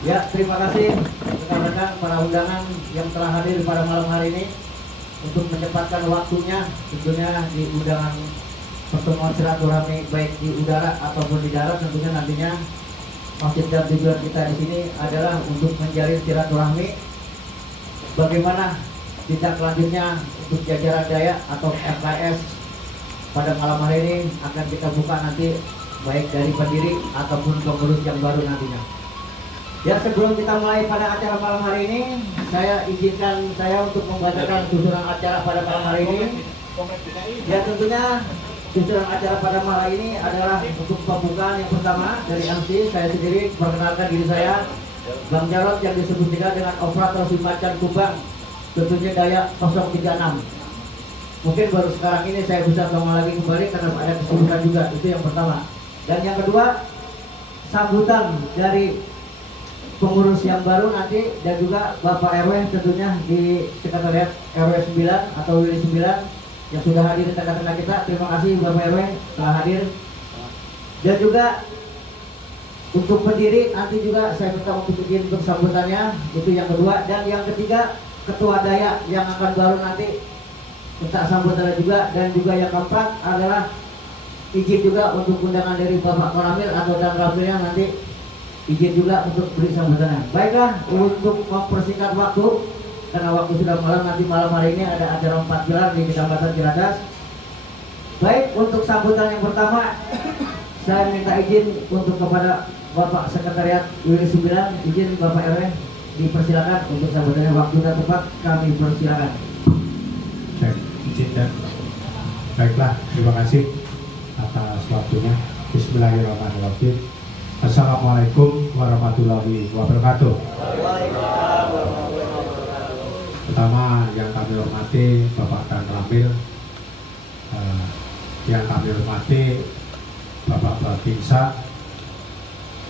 Ya, terima kasih rekan-rekan para undangan yang telah hadir pada malam hari ini untuk menyempatkan waktunya tentunya di undangan pertemuan silaturahmi baik di udara ataupun di darat. Tentunya nantinya maksud dan tujuan kita di sini adalah untuk menjalin silaturahmi bagaimana tindak lanjutnya untuk jajaran Dayak atau FKS pada malam hari ini akan kita buka nanti baik dari pendiri ataupun pengurus yang baru nantinya. Ya, sebelum kita mulai pada acara malam hari ini, saya izinkan saya untuk membacakan susunan acara pada malam hari ini. Ya, tentunya susunan acara pada malam ini adalah untuk pembukaan yang pertama dari MC. Saya sendiri perkenalkan diri saya, Bang Jarod, yang disebut juga dengan operator SIM Macan Kubang, tentunya Dayak 036. Mungkin baru sekarang ini saya bisa ngomong lagi kembali karena ada kesibukan juga, itu yang pertama. Dan yang kedua, sambutan dari pengurus yang baru nanti dan juga Bapak RW tentunya di sekretariat RW 9 atau WD 9 yang sudah hadir di tengah-tengah kita. Terima kasih Bapak RW telah hadir. Dan juga untuk pendiri nanti juga saya minta untuk izin untuk sambutannya, itu yang kedua. Dan yang ketiga, Ketua Dayak yang akan baru nanti minta sambutannya juga. Dan juga yang keempat adalah izin juga untuk undangan dari Bapak Koramil atau dan Ramilnya nanti izin juga untuk beri sambutannya. Baiklah, untuk mempersingkat waktu karena waktu sudah malam, nanti malam hari ini ada acara 4 pilar di Kecamatan Ciracas. Baik, untuk sambutan yang pertama saya minta izin untuk kepada Bapak Sekretariat WD 9, izin Bapak RW dipersilakan untuk sambutannya. Waktu dan tempat kami persilakan. Cek, izin dan baiklah, terima kasih atas waktunya. Bismillahirrahmanirrahim. Assalamualaikum warahmatullahi wabarakatuh. Pertama yang kami hormati Bapak dan Ramil, yang kami hormati Bapak Babinsa,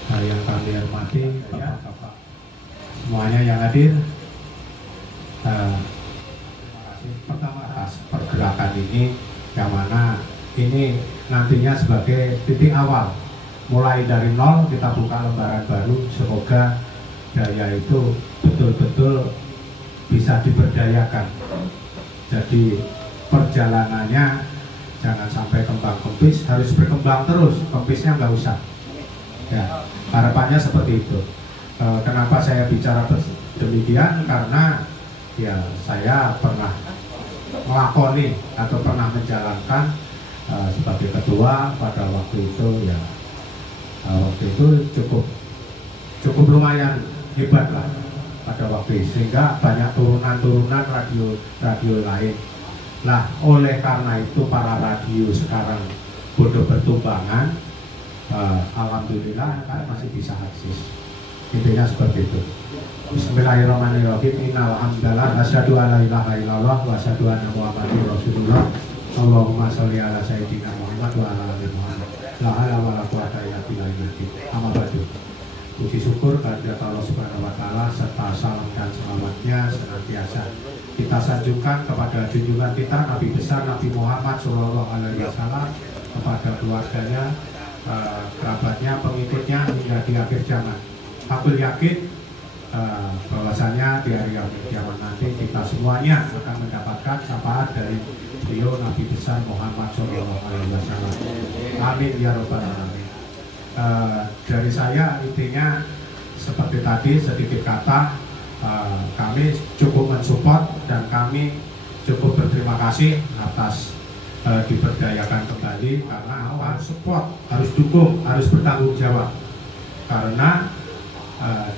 yang kami hormati Bapak-bapak semuanya yang hadir. Terima kasih pertama atas pergerakan ini, yang mana ini nantinya sebagai titik awal. Mulai dari nol kita buka lembaran baru. Semoga Daya itu betul-betul bisa diberdayakan. Jadi perjalanannya jangan sampai kembang kempis, harus berkembang terus, kempisnya nggak usah. Ya, harapannya seperti itu. Kenapa saya bicara demikian? Karena ya saya pernah melakoni atau pernah menjalankan sebagai ketua pada waktu itu ya. Waktu itu cukup lumayan hebat lah pada waktu itu, sehingga banyak turunan radio lain. Nah, oleh karena itu para radio sekarang bodoh bertumbangan, alhamdulillah kan masih bisa akses. Intinya seperti itu. Bismillahirrahmanirrahim. Innal hamdalillah asyhadu an la ilaha illallah wa asyhadu anna muhammadar rasulullah. Allahumma sholli ala sayyidina Muhammad wa ala ali Muhammad. La haula wa la quwwata illa billah. Amma ba'du. Puji syukur kehadirat Allah Subhanahu wa taala serta salam dan selamatnya senantiasa kita sanjungkan kepada junjungan kita Nabi besar Nabi Muhammad sallallahu alaihi wasallam, kepada keluarganya, kerabatnya, pengikutnya hingga di akhir zaman. Aku yakin bahwasanya di hari kiamat nanti kita semuanya akan mendapatkan syafaat dari beliau Nabi besar Muhammad sallallahu alaihi wasallam. Amin ya rabbal alamin. Dari saya intinya seperti tadi sedikit kata, kami cukup mensupport dan kami cukup berterima kasih atas diberdayakan kembali, karena harus support, harus dukung, harus bertanggung jawab, karena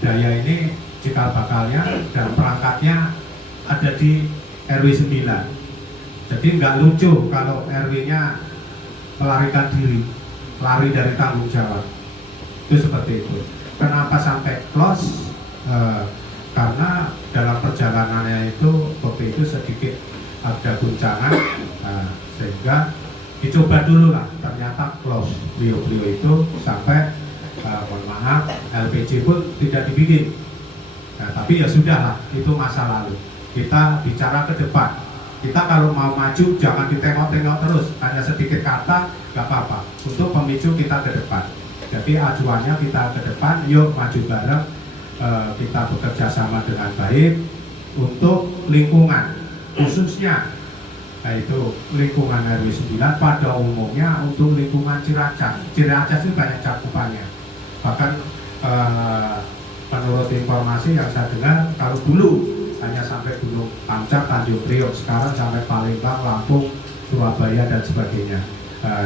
Daya ini cikal bakalnya dan perangkatnya ada di RW 9. Jadi nggak lucu kalau RW-nya melarikan diri, lari dari tanggung jawab. Itu seperti itu. Kenapa sampai close? Karena dalam perjalanannya itu waktu itu sedikit ada guncangan, sehingga dicoba dulu lah. Ternyata close. Beliau itu sampai mohon maaf, LPG pun tidak dibikin. Tapi ya sudahlah, itu masa lalu. Kita bicara ke depan. Kita kalau mau maju jangan ditengok-tengok terus, hanya sedikit kata nggak apa-apa. Untuk pemicu kita ke depan. Jadi acuannya kita ke depan, yuk maju bareng, kita bekerja sama dengan baik untuk lingkungan, khususnya yaitu lingkungan RW 9 pada umumnya untuk lingkungan Ciracas. Ciracas itu banyak cakupannya. Bahkan menurut informasi yang saya dengar, kalau dulu hanya sampai Gunung Puncak, Tanjung Priok, sekarang sampai Palembang, Lampung, Surabaya dan sebagainya.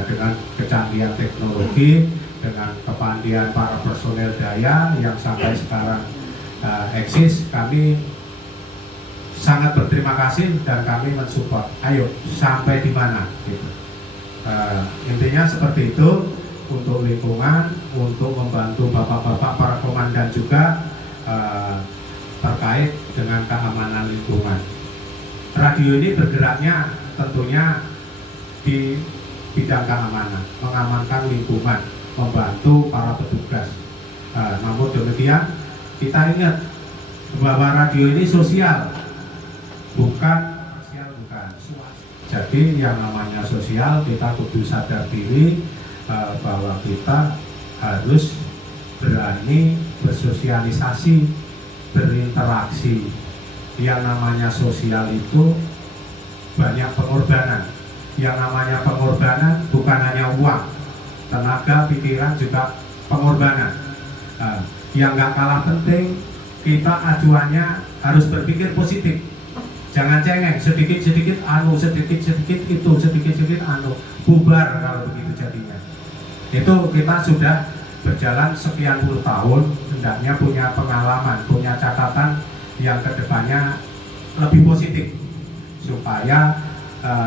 Dengan kecanggihan teknologi, dengan kepandaian para personel daya yang sampai sekarang eksis, kami sangat berterima kasih dan kami mensupport. Ayo sampai di mana gitu. Intinya seperti itu, untuk lingkungan, untuk membantu bapak-bapak para komandan juga terkait dengan keamanan lingkungan. Radio ini bergeraknya tentunya di bidang keamanan, mengamankan lingkungan, membantu para petugas. Namun demikian, kita ingat bahwa radio ini sosial, bukan komersial, bukan swasta. Jadi yang namanya sosial, kita kudu sadar diri bahwa kita harus berani bersosialisasi, berinteraksi. Yang namanya sosial itu banyak pengorbanan. Yang namanya pengorbanan bukan hanya uang, tenaga, pikiran juga pengorbanan. Yang nggak kalah penting, kita acuannya harus berpikir positif. Jangan cengeng, sedikit-sedikit anu, sedikit-sedikit itu, sedikit-sedikit anu, bubar kalau begitu jadinya. Itu kita sudah berjalan sekian puluh tahun, hendaknya punya pengalaman, punya catatan yang kedepannya lebih positif, supaya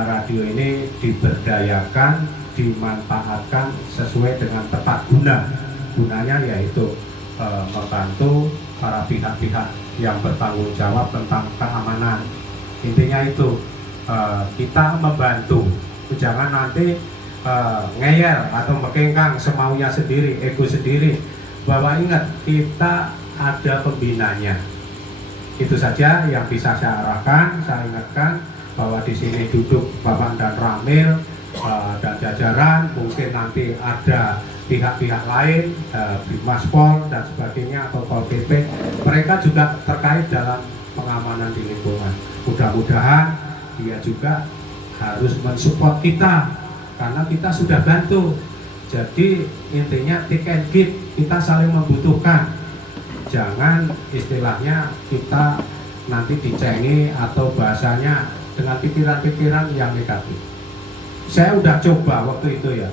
radio ini diberdayakan, dimanfaatkan sesuai dengan tepat guna. Gunanya yaitu membantu para pihak-pihak yang bertanggung jawab tentang keamanan. Intinya itu, kita membantu, jangan nanti ngeyel atau mekengkang semaunya sendiri, ego sendiri. Bahwa ingat, kita ada pembinanya. Itu saja yang bisa saya arahkan, saya ingatkan bahwa di sini duduk Bapak dan Ramil dan jajaran, mungkin nanti ada pihak-pihak lain, Bimaspol dan sebagainya atau Pol PP, mereka juga terkait dalam pengamanan di lingkungan. Mudah-mudahan dia juga harus mensupport kita, karena kita sudah bantu. Jadi intinya take and give, kita saling membutuhkan. Jangan istilahnya kita nanti dicengi atau bahasanya dengan pikiran-pikiran yang negatif. Saya udah coba waktu itu ya,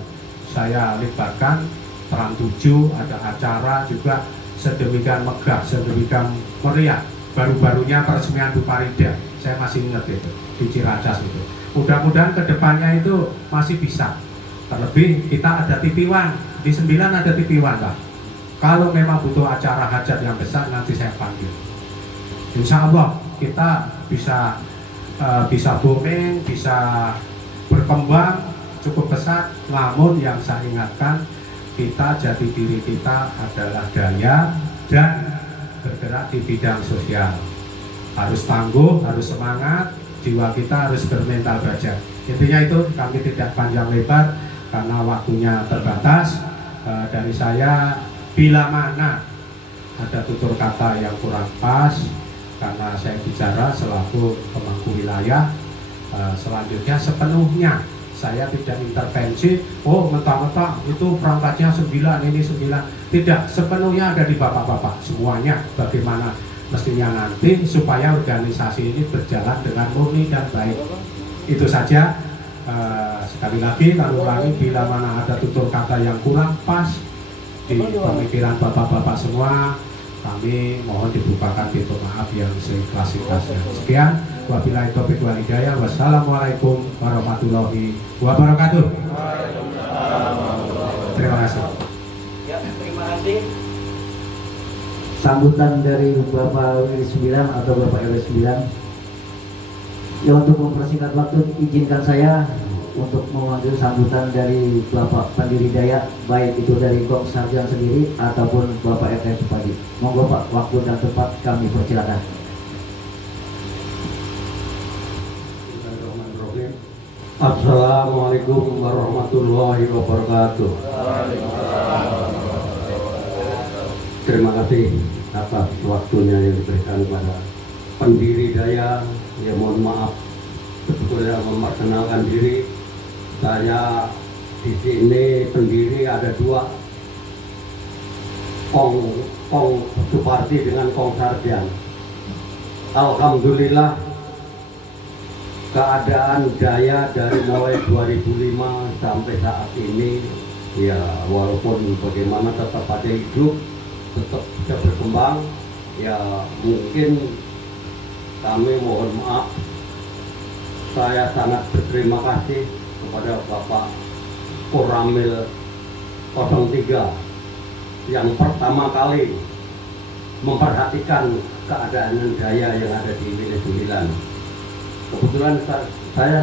saya libatkan Trans 7, ada acara juga sedemikian megah, sedemikian meriah. Baru-barunya peresmian Bu Farida, saya masih ingat itu, di Ciracas itu. Mudah-mudahan kedepannya itu masih bisa. Terlebih kita ada TV One, di 9 ada TV One Pak. Kalau memang butuh acara hajat yang besar, nanti saya panggil. Insya Allah kita bisa booming, bisa berkembang cukup besar. Namun yang saya ingatkan, kita jati diri kita adalah daya dan bergerak di bidang sosial. Harus tangguh, harus semangat, jiwa kita harus bermental baja. Intinya itu, kami tidak panjang lebar karena waktunya terbatas. Dari saya, bila mana ada tutur kata yang kurang pas, karena saya bicara selaku pemangku wilayah, selanjutnya sepenuhnya saya tidak intervensi. Oh, mentang-mentang itu perangkatnya 9, ini 9. Tidak, sepenuhnya ada di bapak-bapak semuanya. Bagaimana mestinya nanti supaya organisasi ini berjalan dengan murni dan baik. Itu saja. Sekali lagi, lalu ulangi, bila mana ada tutur kata yang kurang pas di pemikiran bapak-bapak semua, kami mohon dibukakan pintu maaf yang seikhlas-ikhlasnya. Sekian, wabillahi taufiq wal hidayah. Wassalamualaikum warahmatullahi wabarakatuh. Terima kasih. Ya, terima kasih. Sambutan dari Bapak RW 9 atau Bapak RW 9. Ya, untuk mempersingkat waktu, izinkan saya untuk mengambil sambutan dari Bapak pendiri Dayak, baik itu dari Kong Sarjan sendiri ataupun Bapak RT Supadi. Monggo Pak, waktu dan tempat kami persilakan. Assalamualaikum warahmatullahi wabarakatuh. Terima kasih atas waktunya yang diberikan kepada pendiri Daya. Ya mohon maaf sebetulnya memperkenalkan diri. Saya di sini pendiri ada dua, Kong Supardi dengan Kong Sarjan. Alhamdulillah keadaan Daya dari mulai 2005 sampai saat ini ya walaupun bagaimana tetap ada hidup, tetap bisa berkembang. Ya mungkin kami mohon maaf, saya sangat berterima kasih kepada Bapak Koramil 03 yang pertama kali memperhatikan keadaan Daya yang ada di Wilayah 9. Kebetulan saya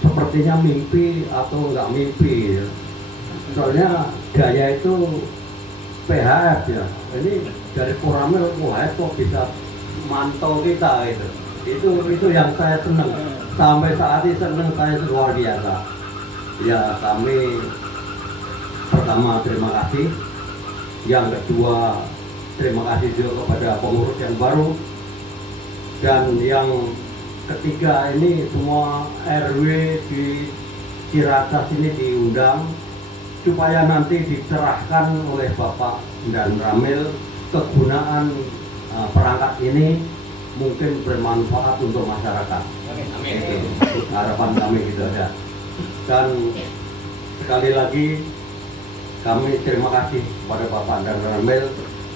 sepertinya mimpi atau nggak mimpi ya. Soalnya Daya itu PHF ya, ini dari Koramil kok bisa mantau kita gitu. Itu yang saya senang, sampai saat ini senang saya luar biasa. Ya kami pertama terima kasih, yang kedua terima kasih juga kepada pengurus yang baru, dan yang ketiga ini semua RW di Ciracas ini diundang supaya nanti dicerahkan oleh Bapak dan Ramil kegunaan perangkat ini mungkin bermanfaat untuk masyarakat. Amin. Itu harapan kami gitu aja. Dan sekali lagi kami terima kasih kepada Bapak dan Ramil,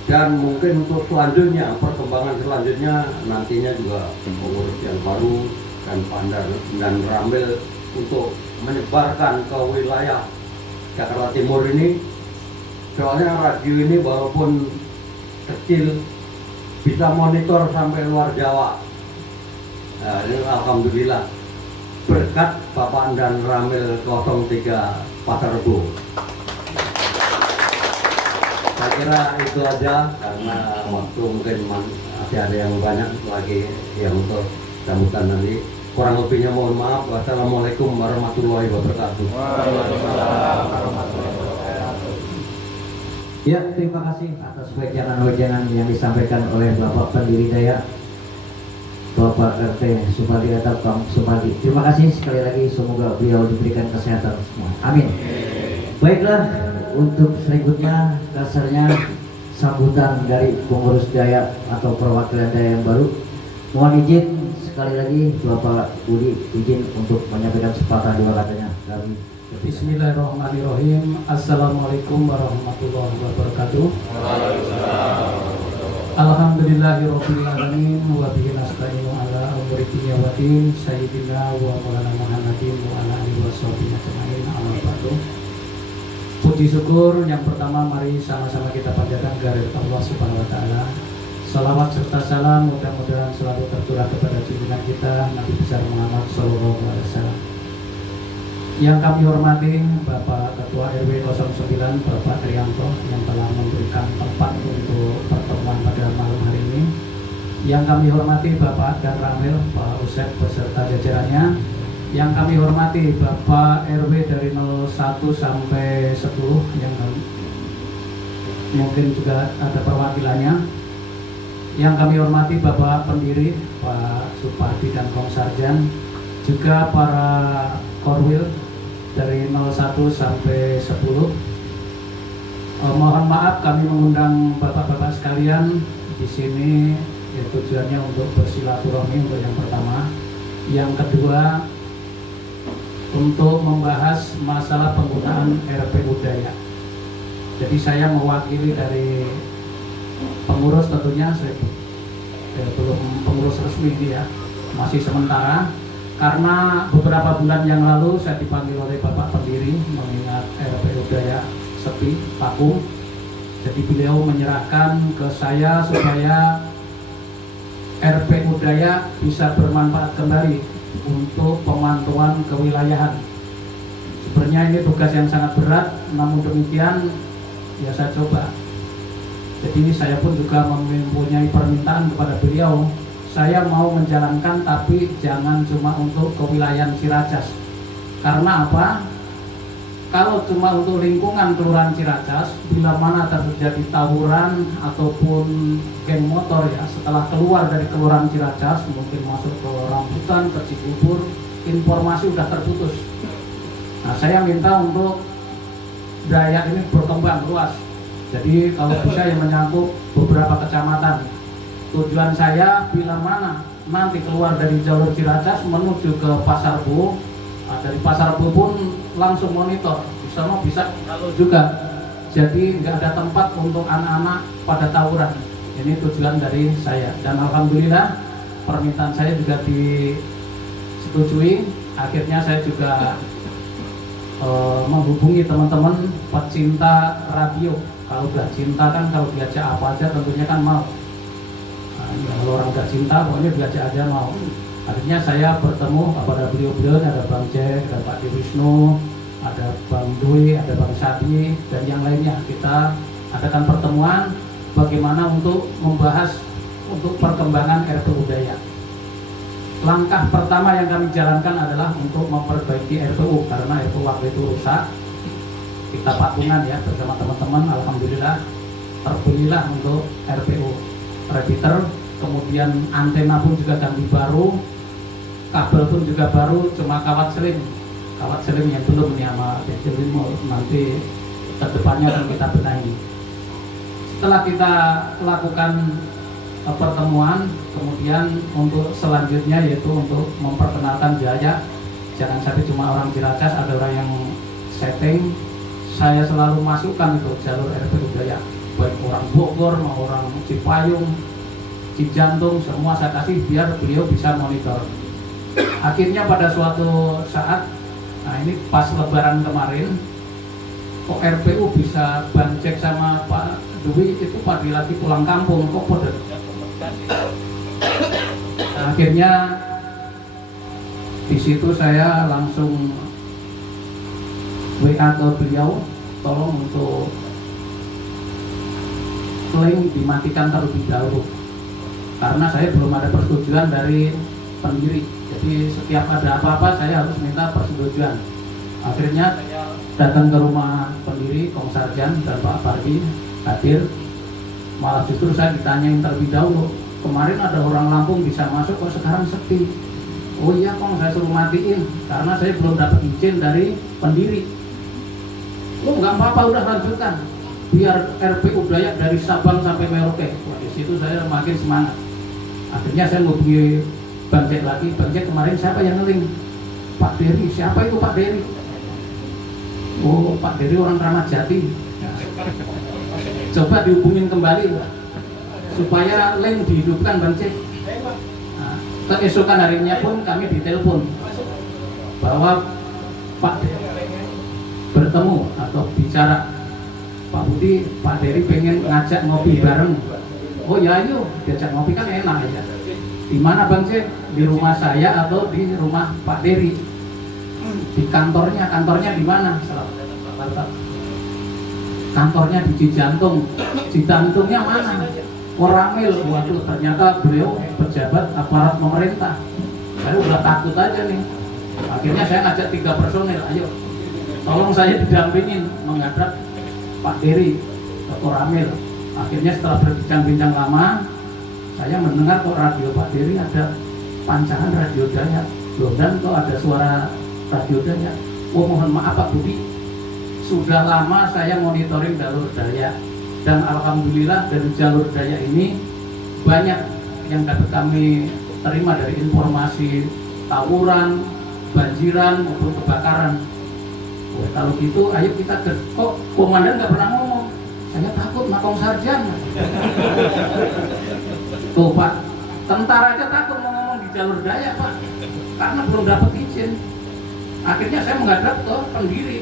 dan mungkin untuk selanjutnya, perkembangan selanjutnya nantinya juga pengurus yang baru dan Pandar dan Ramil untuk menyebarkan ke wilayah Jakarta Timur ini. Soalnya radio ini walaupun kecil bisa monitor sampai luar Jawa. Nah, ini alhamdulillah berkat Bapak dan Ramil 03 Pasar Rebo. Saya kira itu aja, karena waktu mungkin masih ada yang banyak lagi yang untuk sambutan nanti. Kurang lebihnya mohon maaf. Wassalamualaikum warahmatullahi wabarakatuh. Ya, terima kasih atas wejangan-wejangan yang disampaikan oleh Bapak pendiri Daya, Bapak RT Supardi atau Kang Supardi. Terima kasih sekali lagi, semoga beliau diberikan kesehatan semua. Amin. Baiklah, untuk selanjutnya kasarnya sambutan dari pengurus Daya atau perwakilan Daya yang baru. Mohon izin sekali lagi Bapak Budi izin untuk menyampaikan sepatah dua katanya dari Bismillahirrahmanirrahim. Assalamualaikum warahmatullahi wabarakatuh. Alhamdulillahirabbil alamin wa bihi nasta'inu ala umuri dunya wa din sayyidina wa maulana Muhammadin wa ala alihi washabihi ajmain. Amma ba'du. Puji syukur yang pertama mari sama-sama kita panjatkan kehadirat Allah Subhanahu wa taala. Salawat serta salam mudah-mudahan selalu tercurah kepada junjungan kita Nabi besar Muhammad sallallahu alaihi wasallam. Yang kami hormati Bapak Ketua RW 09 Bapak Trianto yang telah memberikan tempat untuk pertemuan pada malam hari ini. Yang kami hormati Bapak dan Ramil, Pak Usep beserta jajarannya. Yang kami hormati Bapak RW dari 01 sampai 10 yang mungkin juga ada perwakilannya. Yang kami hormati Bapak pendiri Pak Supardi dan Kong Sarjan, juga para korwil dari 01 sampai 10. Mohon maaf kami mengundang bapak-bapak sekalian di sini ya, tujuannya untuk bersilaturahmi untuk yang pertama. Yang kedua untuk membahas masalah penggunaan RPU Daya. Jadi saya mewakili dari pengurus, tentunya saya belum pengurus resmi ini ya, masih sementara. Karena beberapa bulan yang lalu saya dipanggil oleh Bapak pendiri mengingat RPU Daya sepi, vakum. Jadi beliau menyerahkan ke saya supaya RPU Daya bisa bermanfaat kembali untuk pemantauan kewilayahan. Sebenarnya ini tugas yang sangat berat, namun demikian ya saya coba. Jadi ini saya pun juga mempunyai permintaan kepada beliau. Saya mau menjalankan tapi jangan cuma untuk kewilayahan Ciracas. Karena apa? kalau cuma untuk lingkungan Kelurahan Ciracas, bila mana terjadi tawuran ataupun geng motor ya, setelah keluar dari Kelurahan Ciracas, mungkin masuk ke Rambutan, ke Cibubur, informasi sudah terputus. Nah, saya minta untuk daya ini berkembang luas. Jadi kalau bisa yang menyangkut beberapa kecamatan. Tujuan saya bila mana nanti keluar dari jalur Ciracas menuju ke Pasar Bu, dari Pasar Bu pun langsung monitor, bisa kalau juga. Jadi nggak ada tempat untuk anak-anak pada tawuran. Ini tujuan dari saya. Dan alhamdulillah permintaan saya juga disetujui. Akhirnya saya juga menghubungi teman-teman pecinta radio. Kalau udah cinta kan kalau diajak apa aja tentunya kan mau. Nah, kalau orang nggak cinta pokoknya diajak aja mau. Akhirnya saya bertemu kepada beliau-beliau, ada Bang Jack, ada Pak Wisnu, ada Bang Dwi, ada Bang Sabi, dan yang lainnya. Kita adakan pertemuan bagaimana untuk membahas untuk perkembangan RPU Dayak. Langkah pertama yang kami jalankan adalah untuk memperbaiki RPU, karena RPU waktu itu rusak. Kita patungan ya bersama teman-teman, alhamdulillah terbelilah untuk RPU repeater, kemudian antena pun juga ganti baru, kabel pun juga baru, cuma kawat seling yang belum nih sama Bejilimo, nanti kedepannya akan kita benahi. Setelah kita lakukan pertemuan, kemudian untuk selanjutnya yaitu untuk memperkenalkan Jaya. Jangan sampai cuma orang Ciracas, ada orang yang setting. Saya selalu masukkan itu jalur RPU Dayak, baik orang Bogor mau orang Cipayung, Cijantung, semua saya kasih biar beliau bisa monitor. Akhirnya pada suatu saat, nah ini pas Lebaran kemarin, kok RPU bisa Bang Jack sama Pak Dwi itu pada lagi pulang kampung, kok pada. Nah, akhirnya di situ saya langsung WA ke beliau, tolong untuk link dimatikan terlebih dahulu, karena saya belum ada persetujuan dari pendiri. Jadi setiap ada apa-apa saya harus minta persetujuan. Akhirnya saya datang ke rumah pendiri, Kong Sarjan dan Pak Pardi hadir. Malah justru saya ditanyain terlebih dahulu, kemarin ada orang Lampung bisa masuk, kok sekarang sepi? Oh iya Kong, saya suruh matiin karena saya belum dapat izin dari pendiri. Oh nggak apa-apa, udah lanjutkan biar RPU Dayak dari Sabang sampai Merauke. Wah, di situ saya makin semangat. Akhirnya saya menghubungi Bang Jack lagi. Bang Jack, kemarin siapa yang ngeling? Pak Dery. Siapa itu Pak Dery? Oh Pak Dery orang Ramat Jati. Coba dihubungin kembali supaya link dihidupkan Bang Jack. Nah, keesokan harinya pun kami ditelepon bahwa Pak Dery bertemu atau bicara, Pak Budi, Pak Dery pengen ngajak ngopi bareng. Oh ya ayo, diajak ngopi kan enak aja. Di mana Bang Jack? Di rumah saya atau di rumah Pak Dery? Di kantornya di mana? Kantornya di Cijantung. Cijantungnya mana? Koramil. Waduh, ternyata beliau pejabat aparat pemerintah. Saya udah takut aja nih. Akhirnya saya ngajak 3 personil, ayo tolong saya didampingin menghadap Pak Dery ke Koramil. Akhirnya setelah berbincang-bincang lama, saya mendengar kok radio Pak Dery ada pancaran radio Dayak. Loh, dan kok ada suara radio Dayak. Oh mohon maaf Pak Budi, sudah lama saya monitoring jalur Dayak, dan alhamdulillah dari jalur Dayak ini banyak yang dapat kami terima dari informasi tawuran, banjiran maupun kebakaran. Oh, kalau gitu ayo kita ke, kok komandan nggak pernah ngomong? Saya takut Kong Sarjan. Tuh Pak, tentara aja takut mau ngomong di jalur Dayak Pak, karena belum dapat izin. Akhirnya saya menghadap ke pendiri.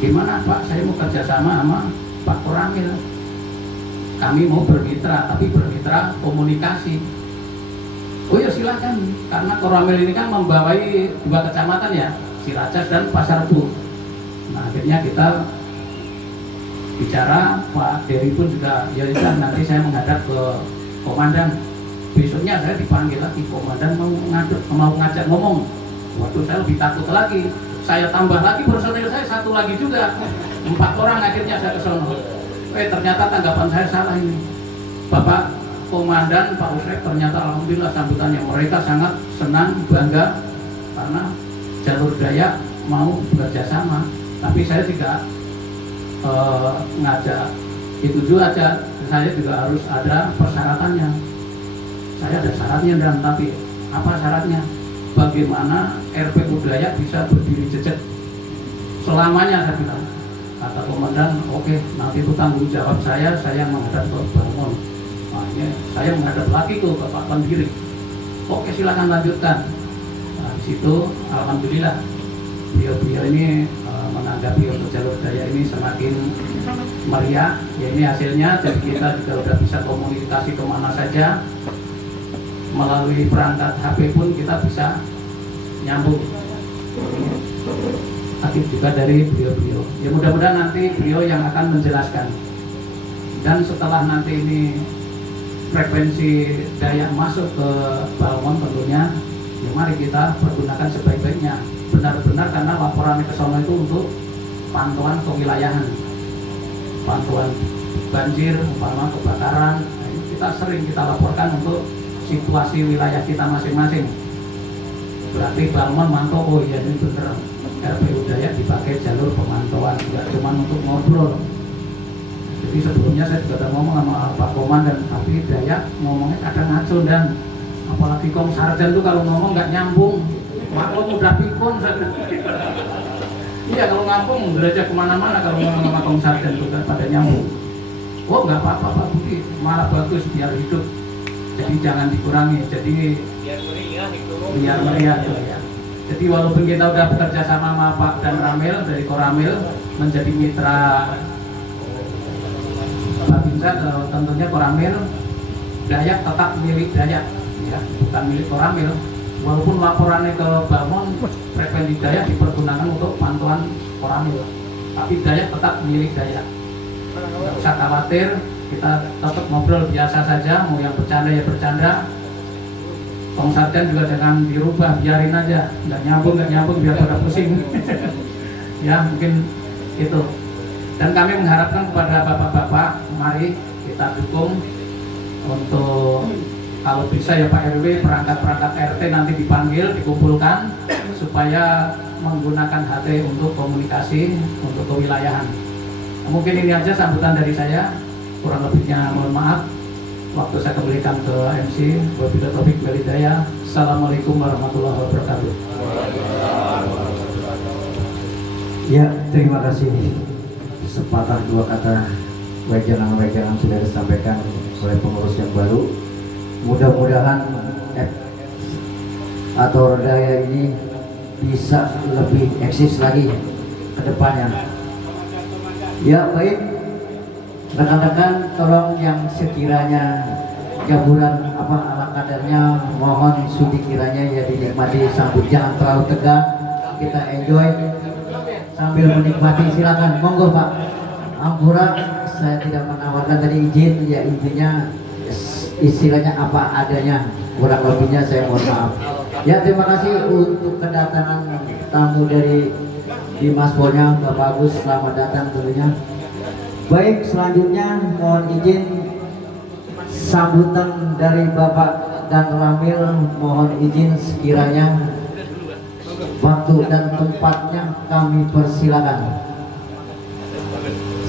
Gimana Pak, saya mau kerjasama sama Pak Koramil. Kami mau bermitra, tapi bermitra komunikasi. Oh ya silakan, karena Koramil ini kan membawai 2 kecamatan ya, Ciracas dan Pasar Bu. Nah akhirnya kita bicara, Pak Dery pun juga ya nanti saya menghadap ke komandan. Besoknya saya dipanggil lagi, komandan mau ngajak ngomong. Waduh, saya lebih takut lagi. saya tambah lagi personil saya satu lagi juga, 4 orang akhirnya saya ke sono. Ternyata tanggapan saya salah ini, Bapak Komandan, Pak Usrek, ternyata alhamdulillah sambutannya mereka sangat senang, bangga karena jalur Dayak mau bekerja sama. Tapi saya tidak ngajak itu juga aja, saya juga harus ada persyaratannya. Saya ada syaratnya, dan tapi apa syaratnya? Bagaimana RPU Dayak bisa berdiri jejak selamanya, saya bilang. Kata komandan, oke, nanti itu tanggung jawab saya menghadap ke Balmon. Makanya saya menghadap lagi ke Bapak Pendiri. Oke, silakan lanjutkan. Nah, di situ alhamdulillah beliau ini menanggapi untuk jalur Dayak ini semakin meriah. Ya ini hasilnya, jadi kita juga sudah bisa komunikasi kemana saja. Melalui perangkat HP pun kita bisa nyambung. Aktif juga dari beliau-beliau. Ya mudah-mudahan nanti beliau yang akan menjelaskan. Dan setelah nanti ini frekuensi Dayak masuk ke Balmon tentunya, ya mari kita pergunakan sebaik-baiknya. Benar-benar karena laporan ke sono itu untuk pantauan kewilayahan, pantauan banjir, umpama kebakaran. Nah, ini kita sering kita laporkan untuk situasi wilayah kita masing-masing. Berarti Balmon mantau, oh iya ini bener, RPU Dayak dipakai jalur pemantauan, tidak cuma untuk ngobrol. Jadi sebelumnya saya juga udah ngomong sama Pak Komandan, tapi Dayak ngomongnya kadang ngaco, dan apalagi Kong Sarjan tuh kalau ngomong nggak nyambung. Maklum udah pikun saya. Iya, kalau ngambung belajar kemana-mana kalau ngomong sama Kong Sarjan tuh pada nyambung. Oh nggak apa-apa Pak Budi, malah bagus biar hidup. Jadi jangan dikurangi, jadi biar meriah tuh ya. Jadi walaupun kita udah bekerja sama Pak dan Ramil dari Koramil menjadi mitra Babinsa, tentunya Koramil Dayak tetap milik Dayak, ya, bukan milik Koramil. Walaupun laporannya ke Balmon, frekuensi Dayak dipergunakan untuk pantauan Koramil, tapi Dayak tetap milik Dayak. Nggak usah khawatir, kita tetap ngobrol biasa saja, mau yang bercanda ya bercanda. Kong Sarjan juga jangan dirubah, biarin aja, nggak nyambung biar pada pusing. Ya mungkin itu. Dan kami mengharapkan kepada bapak-bapak, mari kita dukung untuk kalau bisa ya Pak RW, perangkat-perangkat RT nanti dipanggil, dikumpulkan supaya menggunakan HT untuk komunikasi, untuk kewilayahan. Mungkin ini aja sambutan dari saya, kurang lebihnya mohon maaf. Waktu saya kembalikan ke MC, wabillahi taufiq wal hidayah. Assalamualaikum warahmatullahi wabarakatuh. Ya, terima kasih. Sepatah dua kata wejangan-wejangan sudah disampaikan oleh pengurus yang baru. Mudah-mudahan atau Dayak ini bisa lebih eksis lagi ke depannya. Ya baik, rekan-rekan tolong yang sekiranya jamuran ala kadarnya mohon sudi kiranya ya dinikmati, sambil jangan terlalu tegang, kita enjoy sambil menikmati. Silakan, monggo Pak. Ampura, saya tidak menawarkan tadi izin, ya intinya istilahnya apa adanya, kurang lebihnya saya mohon maaf. Ya terima kasih untuk kedatangan tamu dari Dimas Polnya, Bapak Agus, selamat datang tentunya. Baik, selanjutnya mohon izin sambutan dari Bapak dan Ramil, mohon izin sekiranya waktu dan tempatnya kami persilakan.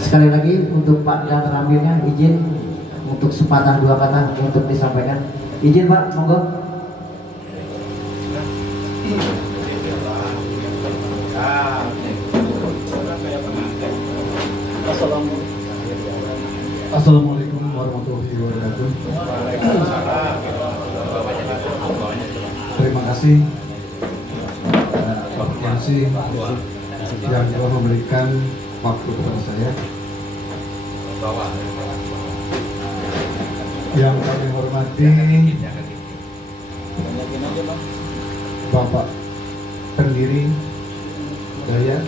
Sekali lagi untuk Pak dan Ramilnya izin untuk sepatah dua kata untuk disampaikan. Izin Pak, monggo. Assalamualaikum warahmatullahi wabarakatuh. Terima kasih Pak Yansi yang telah memberikan waktu kepada saya. Yang kami hormati Bapak Pendiri Dayak,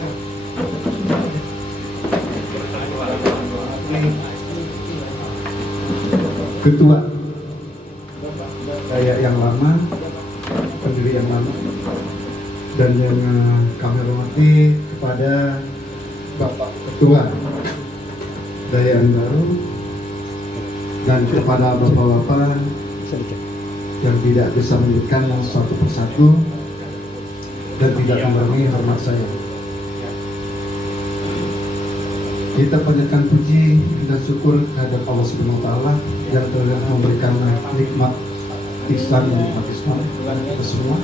Ketua Dayak yang lama, pendiri yang lama, dan yang kami hormati kepada Bapak Ketua Daya Baru dan kepada bapak-bapak yang tidak bisa menyebutkan satu persatu dan tidak mengurangi hormat saya. Kita panjatkan puji dan syukur kepada Allah Subhanahu wa taala yang telah memberikan nikmat ihsan dan nikmat Islam kepada kita semua.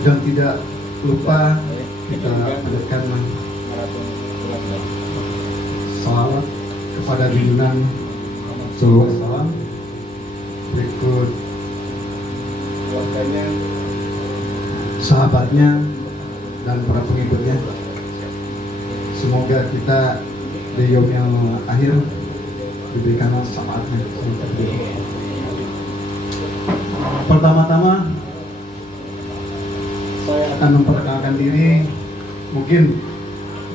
Dan tidak lupa kita panjatkan salawat kepada junjungan sallallahu alaihi wasallam, berikut keluarganya, sahabatnya, dan para pengikutnya. Semoga kita di yaum yang akhir diberikan syafaatnya. Pertama-tama saya akan memperkenalkan diri. Mungkin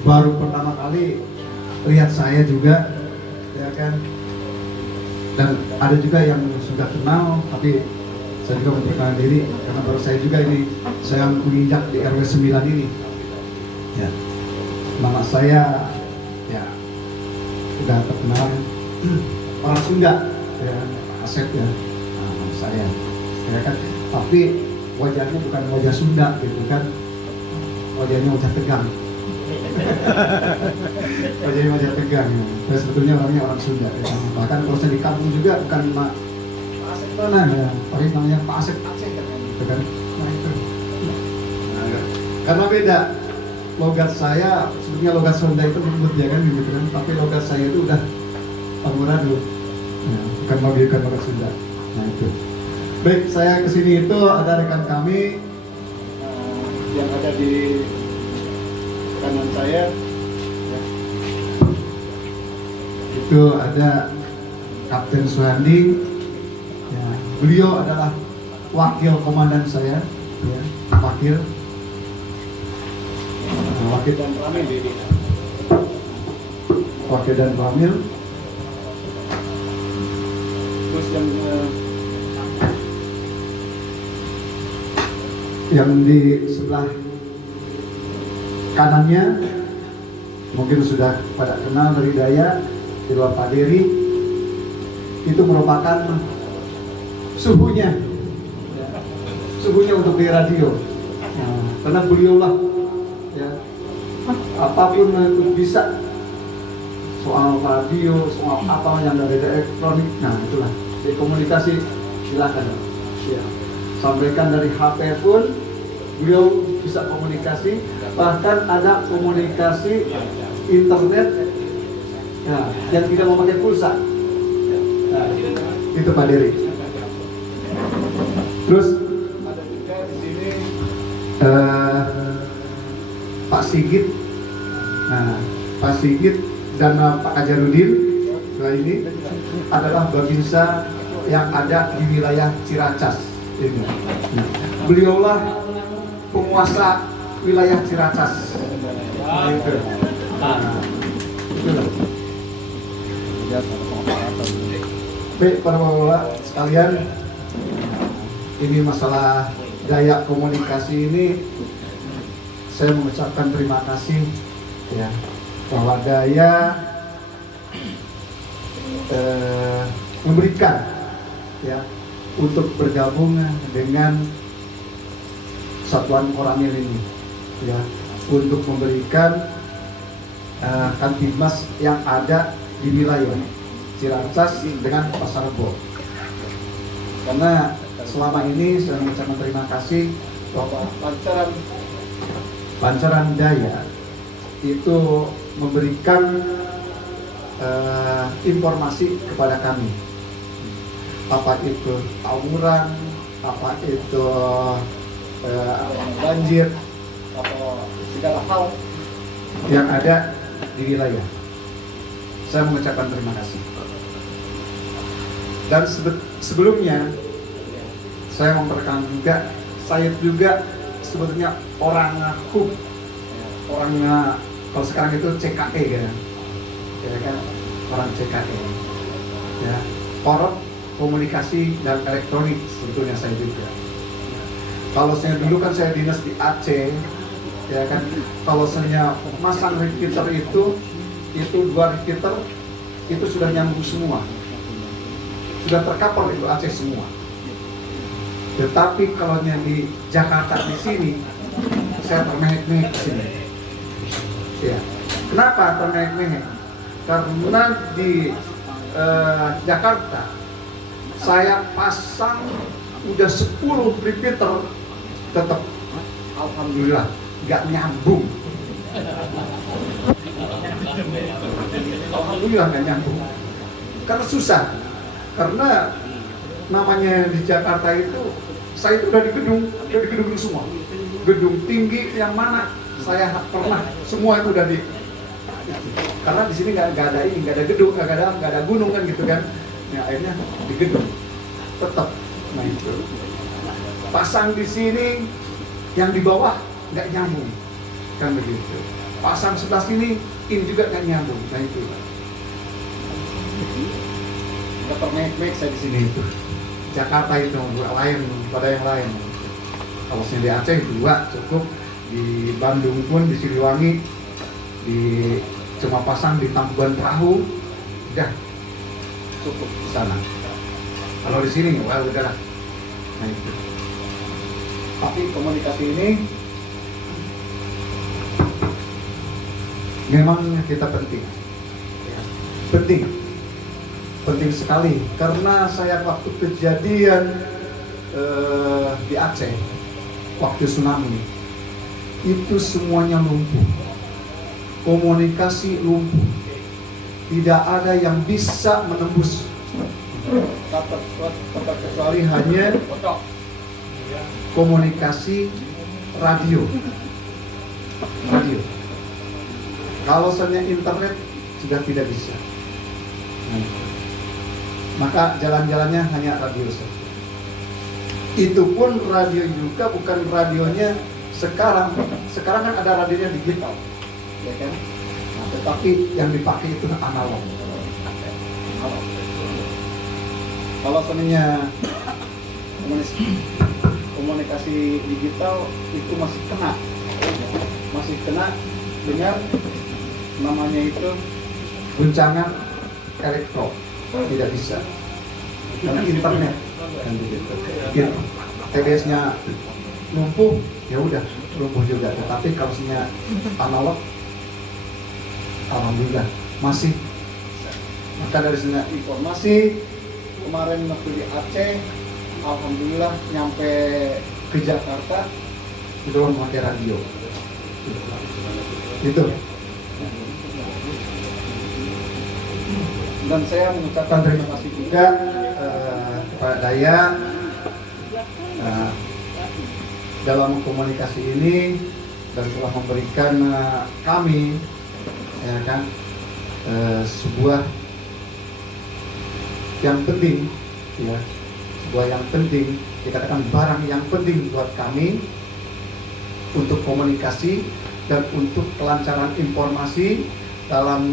baru pertama kali lihat saya juga, ya kan? Dan ada juga yang sudah kenal, tapi saya juga memperkenalkan diri karena baru saya juga ini, saya menginjak di RW 9 ini. Ya. Nama saya ya sudah terkenal, orang Sunda, ya, Asep ya, nama saya, ya kan. Tapi wajahnya bukan wajah Sunda gitu kan, wajahnya wajah tegang. Wajahnya wajah tegang. Ya. Saya sebetulnya orangnya orang Sunda. Ya. Bahkan kalau saya di kampung juga bukan Pak Asep mana ya, tapi namanya Pak Asep Aceh kan, gitu kan. Nah itu. Nah, karena beda. Logat saya, sebetulnya logat Sunda itu lembut ya kan, gitu kan. Tapi logat saya itu udah Panguradu, ya, bukan logat Sunda. Nah itu. Baik, saya kesini itu ada rekan kami yang ada di kanan saya. Ya. Itu ada Kapten Suhandi. Ya, beliau adalah wakil komandan saya, ya, wakil dan Ramil. Wakil dan Ramil. Terus yang di sebelah kanannya mungkin sudah pada kenal dari Daya, di luar Pak Dery, itu merupakan suhunya untuk di radio. Nah, karena beliaulah ya, apapun itu bisa, soal radio, soal apa yang ada di elektronik, nah itulah di komunikasi silakan ya, sampaikan dari HP pun beliau bisa komunikasi, bahkan ada komunikasi internet ya, yang tidak memakai pulsa. Nah, itu Pak Dery. Terus ada juga di sini Pak Sigit. Nah, Pak Sigit dan Pak Kajarudin, nah ini adalah babinsa yang ada di wilayah Ciracas. Ini. Nah, beliaulah penguasa wilayah Ciracas. Nah, itu. Nah, itulah. Baik, para bapak sekalian, ini masalah gaya komunikasi ini, saya mengucapkan terima kasih ya, bahwa Daya memberikan ya untuk bergabung dengan Satuan Koramil ini ya, untuk memberikan Kantimas yang ada di wilayah Ciracas dengan Pasar Rebo. Karena selama ini saya mengucapkan terima kasih bahwa Pancaran Daya itu memberikan informasi kepada kami, apa itu tawuran, apa itu banjir, atau segala hal yang ada di wilayah. Saya mengucapkan terima kasih. Dan sebelumnya saya memperkenalkan juga, saya juga sebetulnya orang HUB, orangnya kalau sekarang itu CKE kan, ya kan, orang CKE, ya, Korup Komunikasi dan Elektronik sebetulnya saya juga. Kalau saya dulu kan saya dinas di Aceh, ya kan. Kalau saya masang repeater itu 2 repeater itu sudah nyambung semua, sudah tercover itu Aceh semua. Tetapi kalau yang di Jakarta di sini, saya termehek-mehek di sini. Ya. Kenapa termehek-mehek? Karena di Jakarta saya pasang udah 10 repeater, tetap alhamdulillah nggak nyambung. Alhamdulillah nggak nyambung. Karena susah. Karena namanya di Jakarta itu, saya itu udah di gedung semua. Gedung tinggi yang mana saya pernah, semua itu udah di. Karena di sini nggak ada ini, nggak ada gedung, nggak ada gunung kan gitu kan. Ya akhirnya di gedung tetap. Nah itu pasang di sini, yang di bawah nggak nyambung kan begitu. Pasang sebelah sini, ini juga nggak nyambung. Nah itu. Udah termek-mek saya di sini itu. Jakarta itu lain pada yang lain. Kalau saya di Aceh 2 cukup. Di Bandung pun di Siliwangi cuma pasang di Tambuhan Perahu, udah cukup di sana. Kalau di sini, wah udah. Nah itu. Tapi komunikasi ini memang kita penting, ya. Penting sekali. Karena saya waktu kejadian di Aceh, waktu tsunami, itu semuanya lumpuh. Komunikasi lumpuh, tidak ada yang bisa menembus, kecuali hanya komunikasi radio. Kalau misalnya internet sudah tidak bisa, maka jalan-jalannya hanya radio saja. Itu pun radio juga bukan radionya sekarang kan ada radionya digital. Ya kan? Nah, tetapi yang dipakai itu analog. Kalau sebenarnya komunikasi digital itu masih kena dengan namanya itu guncangan elektro, tidak bisa karena internet kan begitu. Ya, TBS-nya lumpuh, ya udah lumpuh juga. Tetapi kalau misalnya analog, alhamdulillah masih. Maka dari sana informasi kemarin waktu di Aceh, alhamdulillah nyampe ke Jakarta itu memakai radio. Itu. Dan saya mengucapkan terima kasih juga kepada Daya dalam komunikasi ini dan telah memberikan kami, ya kan, sebuah yang penting, ya, sebuah yang penting, dikatakan barang yang penting buat kami untuk komunikasi dan untuk kelancaran informasi dalam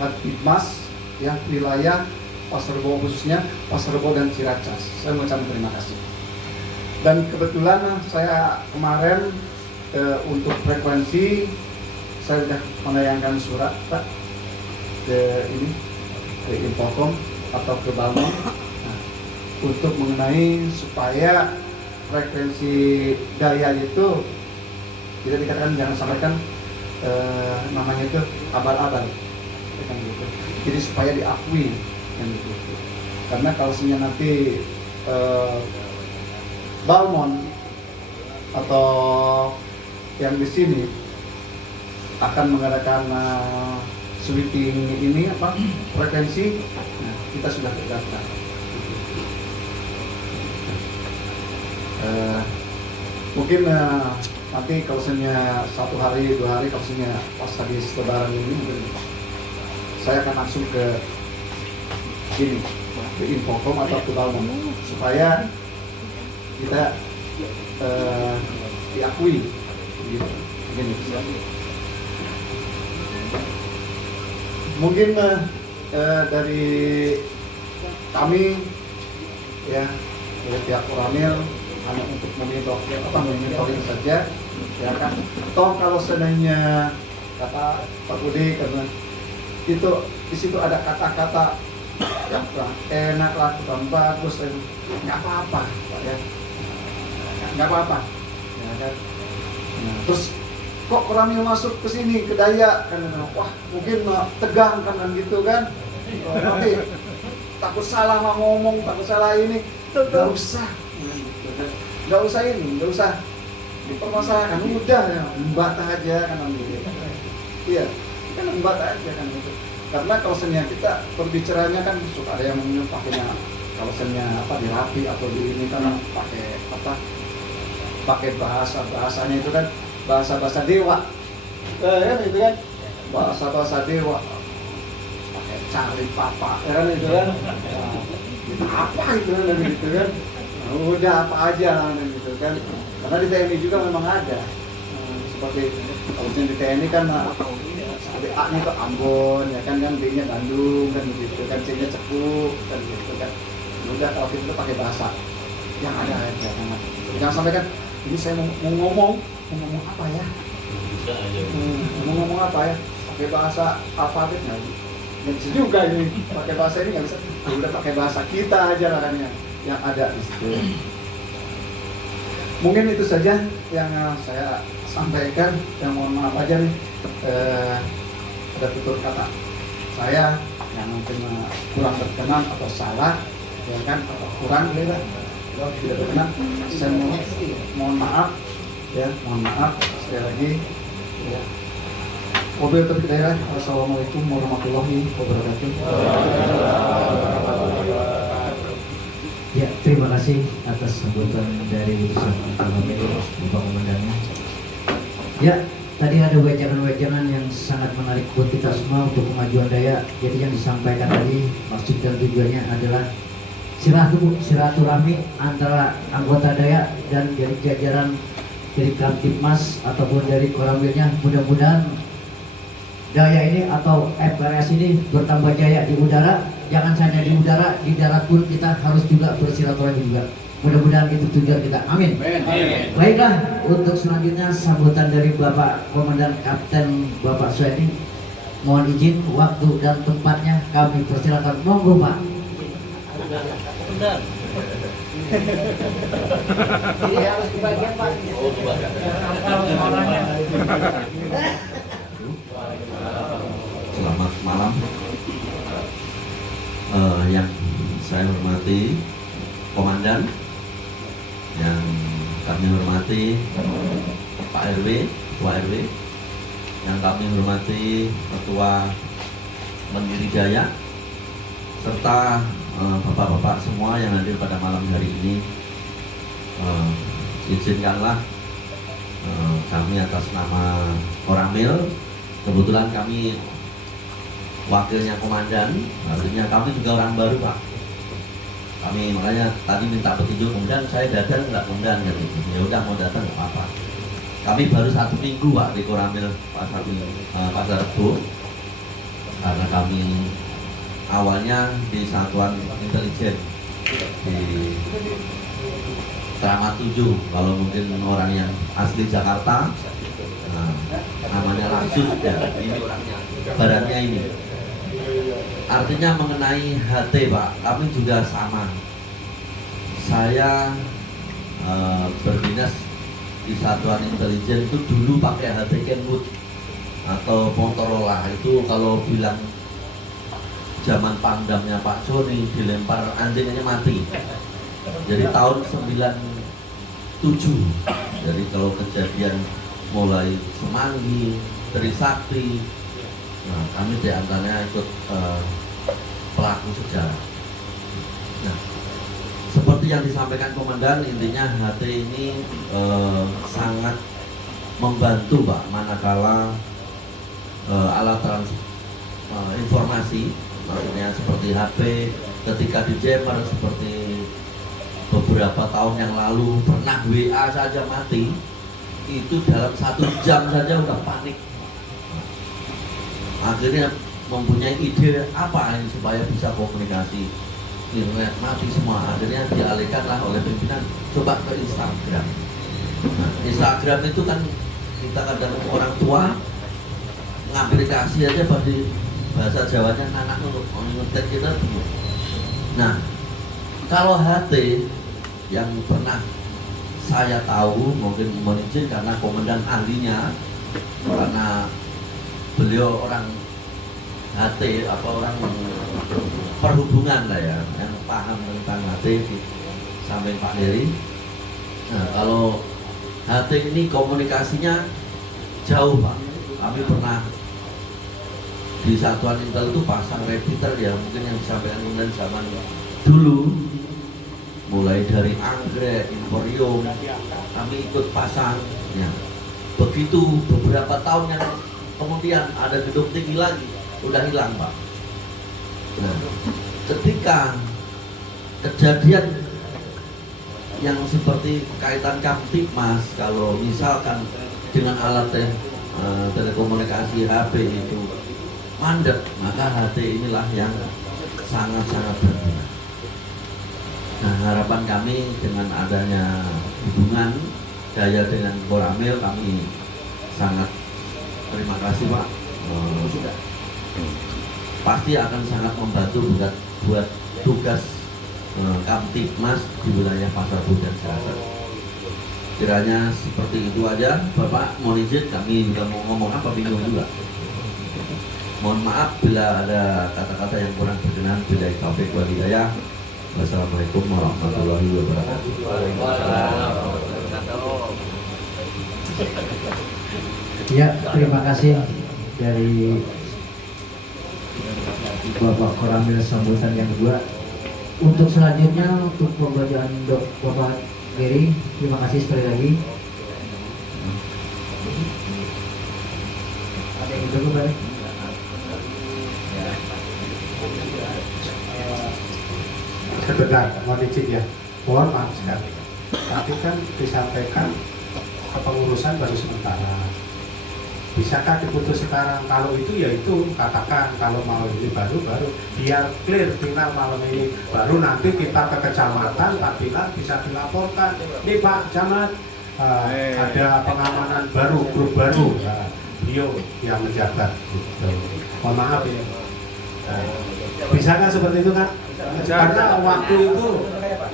Kadipmas, ya, wilayah Pasar Rebo, khususnya Pasar Rebo dan Ciracas. Saya mengucapkan terima kasih. Dan kebetulan saya kemarin untuk frekuensi saya sudah menayangkan surat Pak ke Infocom atau ke Balmon, untuk mengenai supaya frekuensi Daya itu tidak dikatakan, jangan sampaikan namanya itu abal-abal, gitu. Jadi supaya diakui kan gitu. Karena kalau misalnya nanti Balmon atau yang di sini akan mengadakan sweeping ini frekuensi, nah, kita sudah terdaftar. Mungkin nanti kalau misalnya 1 hari 2 hari kalau misalnya pas habis lebaran ini, mungkin saya akan langsung ke sini, ke Infocom atau ke Balmon, supaya kita diakui gitu. Mungkin dari kami, ya, dari pihak Koramil hanya untuk monitoring saja, ya kan. Toh kalau seandainya kata Pak Budi karena itu di situ ada kata-kata yang kurang enak lah, kurang bagus, nggak apa-apa, Pak ya, nggak apa-apa, ya kan. Nah, terus kok Koramil masuk ke sini ke Dayak kan, wah mungkin tegang kan gitu kan, tapi takut salah ngomong, takut salah ini, nggak usah, nggak usah ini, nggak usah dipermasalahkan, udah ya, membantah aja kan gitu. Iya, kan membantah aja kan gitu. Karena kalau senya kita berbicaranya kan suka ada yang pakainya kalau senya apa dirapi atau di ini kan pakai bahasanya itu kan bahasa dewa, ya gitu kan, bahasa dewa, pakai cari papa, ya kan itu kan, apa itu kan gitu kan, udah apa aja kan gitu kan, karena di TNI juga memang ada, seperti kalau di TNI kan A-nya itu Ambon, ya kan, B-nya Bandung kan begitu kan, C-nya Cepu kan gitu kan, udah kalau kita pakai bahasa yang ada aja, jangan sampai kan, ini saya mau ngomong apa ya? Mau ngomong apa ya? Pakai bahasa alfabet nggak bisa juga ini. Pakai bahasa ini nggak bisa. Udah pakai bahasa kita aja lah kan yang ada di situ. Mungkin itu saja yang saya sampaikan. Yang mohon maaf aja nih. Ada tutur kata saya yang mungkin kurang berkenan atau salah, ya kan, atau kurang gitu. Kalau tidak berkenan, saya mohon maaf. Ya, mohon maaf sekali lagi. Ya. Wabillahi taufiq wal hidayah. Wassalamualaikum warahmatullahi wabarakatuh. Ya, terima kasih atas sambutan dari utusan Koramil, Bapak Komandannya. Ya, tadi ada wejangan-wejangan yang sangat menarik buat kita semua untuk kemajuan Dayak. Jadi yang disampaikan tadi maksud dan tujuannya adalah silaturahmi antara anggota Dayak dan dari jajaran dari Kamtibmas ataupun dari Koramilnya. Mudah-mudahan Dayak ini atau FKRS ini bertambah jaya di udara. Jangan hanya di udara, di darat pun kita harus juga bersilaturahmi juga. Mudah-mudahan itu tujuan kita. Amin. Baiklah, untuk selanjutnya sambutan dari Bapak Komandan Kapten Bapak Suedi. Mohon izin waktu dan tempatnya kami persilakan. Monggo Pak. Ini harus kebagian Pak. Selamat malam. Yang saya hormati Komandan, yang kami hormati Pak RW, Ketua RW, yang kami hormati Ketua Pendiri Dayak, serta bapak-bapak semua yang hadir pada malam hari ini. Izinkanlah kami atas nama Koramil, kebetulan kami wakilnya komandan, artinya kami juga orang baru Pak. Kami makanya tadi minta petunjuk, kemudian saya datang nggak komandan gitu. Ya udah mau datang nggak apa-apa. Kami baru 1 minggu Pak di Koramil Pasar Rebo, karena kami awalnya di Satuan Intelijen di Keramat 7. Kalau mungkin orang yang asli Jakarta, namanya Laksus ya, ini orangnya, barannya ini. Artinya mengenai HT Pak, kami juga sama. Saya berdinas di Satuan Intelijen itu dulu pakai HT Kenwood atau Motorola. Itu kalau bilang zaman Pangdamnya Pak Joni, dilempar anjing aja mati. Jadi tahun 97. Jadi kalau kejadian mulai Semanggi, Trisakti, nah kami diantaranya ikut pelaku sejarah. Nah, seperti yang disampaikan komandan, intinya HT ini sangat membantu Pak, manakala alat informasi, maksudnya seperti HP, ketika di jammer seperti beberapa tahun yang lalu pernah WA saja mati, itu dalam 1 jam saja udah panik. Akhirnya mempunyai ide apa ini supaya bisa komunikasi. internet mati semua, akhirnya dialihkanlah oleh pimpinan coba ke Instagram. Nah, Instagram itu kan kita kadang orang tua ngaplikasi aja pada bahasa Jawanya anak untuk ngetek kita. Nah, kalau HT yang pernah saya tahu mungkin manajer karena komandan ahlinya, karena beliau orang HT apa orang perhubungan lah ya, yang paham tentang HT di samping Pak Heri. Nah, kalau HT ini komunikasinya jauh Pak. Kami pernah di satuan intel itu pasang repeater ya, mungkin yang disampaikan kemudian zaman dulu, mulai dari anggrek, imporium, kami ikut pasang ya. Begitu beberapa tahun yang kemudian ada gedung tinggi lagi, udah hilang Pak. Nah, ketika kejadian yang seperti kaitan Kamtipmas, kalau misalkan dengan alat telekomunikasi HP itu mandek, maka HT inilah yang sangat-sangat berguna. Nah, harapan kami dengan adanya hubungan Jaya dengan Koramil, kami sangat terima kasih Pak. Pasti akan sangat membantu buat tugas Kamtipmas di wilayah Pasar Budan Cilacap. Kiranya seperti itu aja Bapak, mohon izin kami juga mau ngomong apa bingung juga. Mohon maaf bila ada kata-kata yang kurang berkenan. Billahi taufiq wal hidayah. Wassalamualaikum warahmatullahi wabarakatuh. Ya, terima kasih dari Bapak Koramil sambutan yang kedua. Untuk selanjutnya untuk pembacaan Bapak Giri, terima kasih sekali lagi. Ada yang dulu balik. Sebentar, mohon izin ya. Mohon maaf sekali. Tadi kan disampaikan kepengurusan baru sementara. Bisakah diputus sekarang? Kalau itu ya itu, katakan kalau mau ini baru biar clear final malam ini, baru nanti kita ke kecamatan apabila bisa dilaporkan nih Pak Camat, ada pengamanan baru, grup baru, beliau yang menjabat gitu. Mohon maaf ya. Bisakah seperti itu kan? Karena waktu itu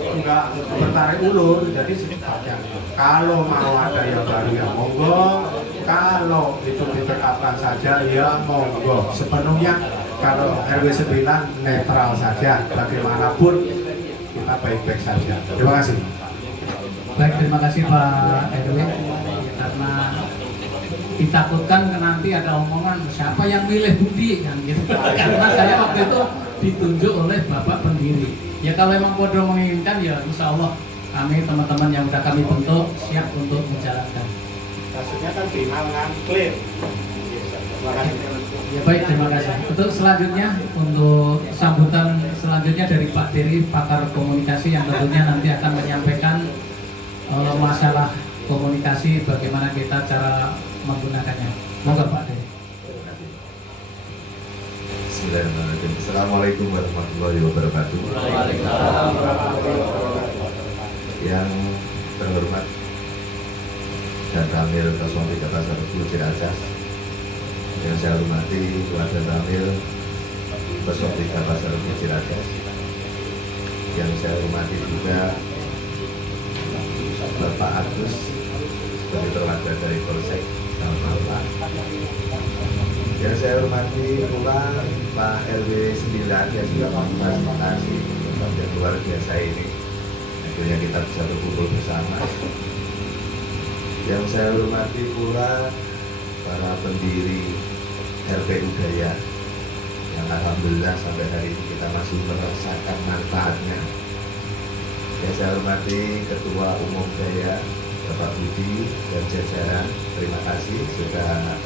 enggak bertarik ulur, jadi secepatnya kalau mau ada yang baru ya monggo, kalau itu ditetapkan saja ya monggo, sepenuhnya kalau RW 9 netral saja, bagaimanapun kita baik-baik saja. Terima kasih. Baik, terima kasih Pak RW. Karena ditakutkan nanti ada omongan siapa yang milih Budi kan gitu. Karena saya waktu itu ditunjuk oleh Bapak pendiri. Ya kalau memang Podo menginginkan ya insya Allah kami teman-teman yang sudah kami bentuk siap untuk menjalankan. Kasusnya kan final kan clear. Terima kasih. Ya baik, terima kasih. Untuk selanjutnya, untuk sambutan selanjutnya dari Pak Diri, pakar komunikasi yang tentunya nanti akan menyampaikan masalah komunikasi, bagaimana kita cara menggunakannya. Monggo Pak Diri. Bismillahirrahmanirrahim. Assalamualaikum warahmatullahi wabarakatuh. Yang terhormat dan Ramil Kaswati Kata Sarbu Ciracas, yang saya hormati keluarga Ramil Kaswati Kata Sarbu Ciracas, yang saya hormati juga Bapak Agus sebagai perwakilan dari Polsek Salmalpa. Yang saya hormati pula Pak RW 9 yang sudah memfasilitasi yang luar biasa ini. Akhirnya kita bisa berkumpul bersama. Yang saya hormati pula para pendiri RPU Daya yang alhamdulillah sampai hari ini kita masih merasakan manfaatnya. Yang saya hormati Ketua Umum Daya Bapak Budi dan jajaran, terima kasih sudah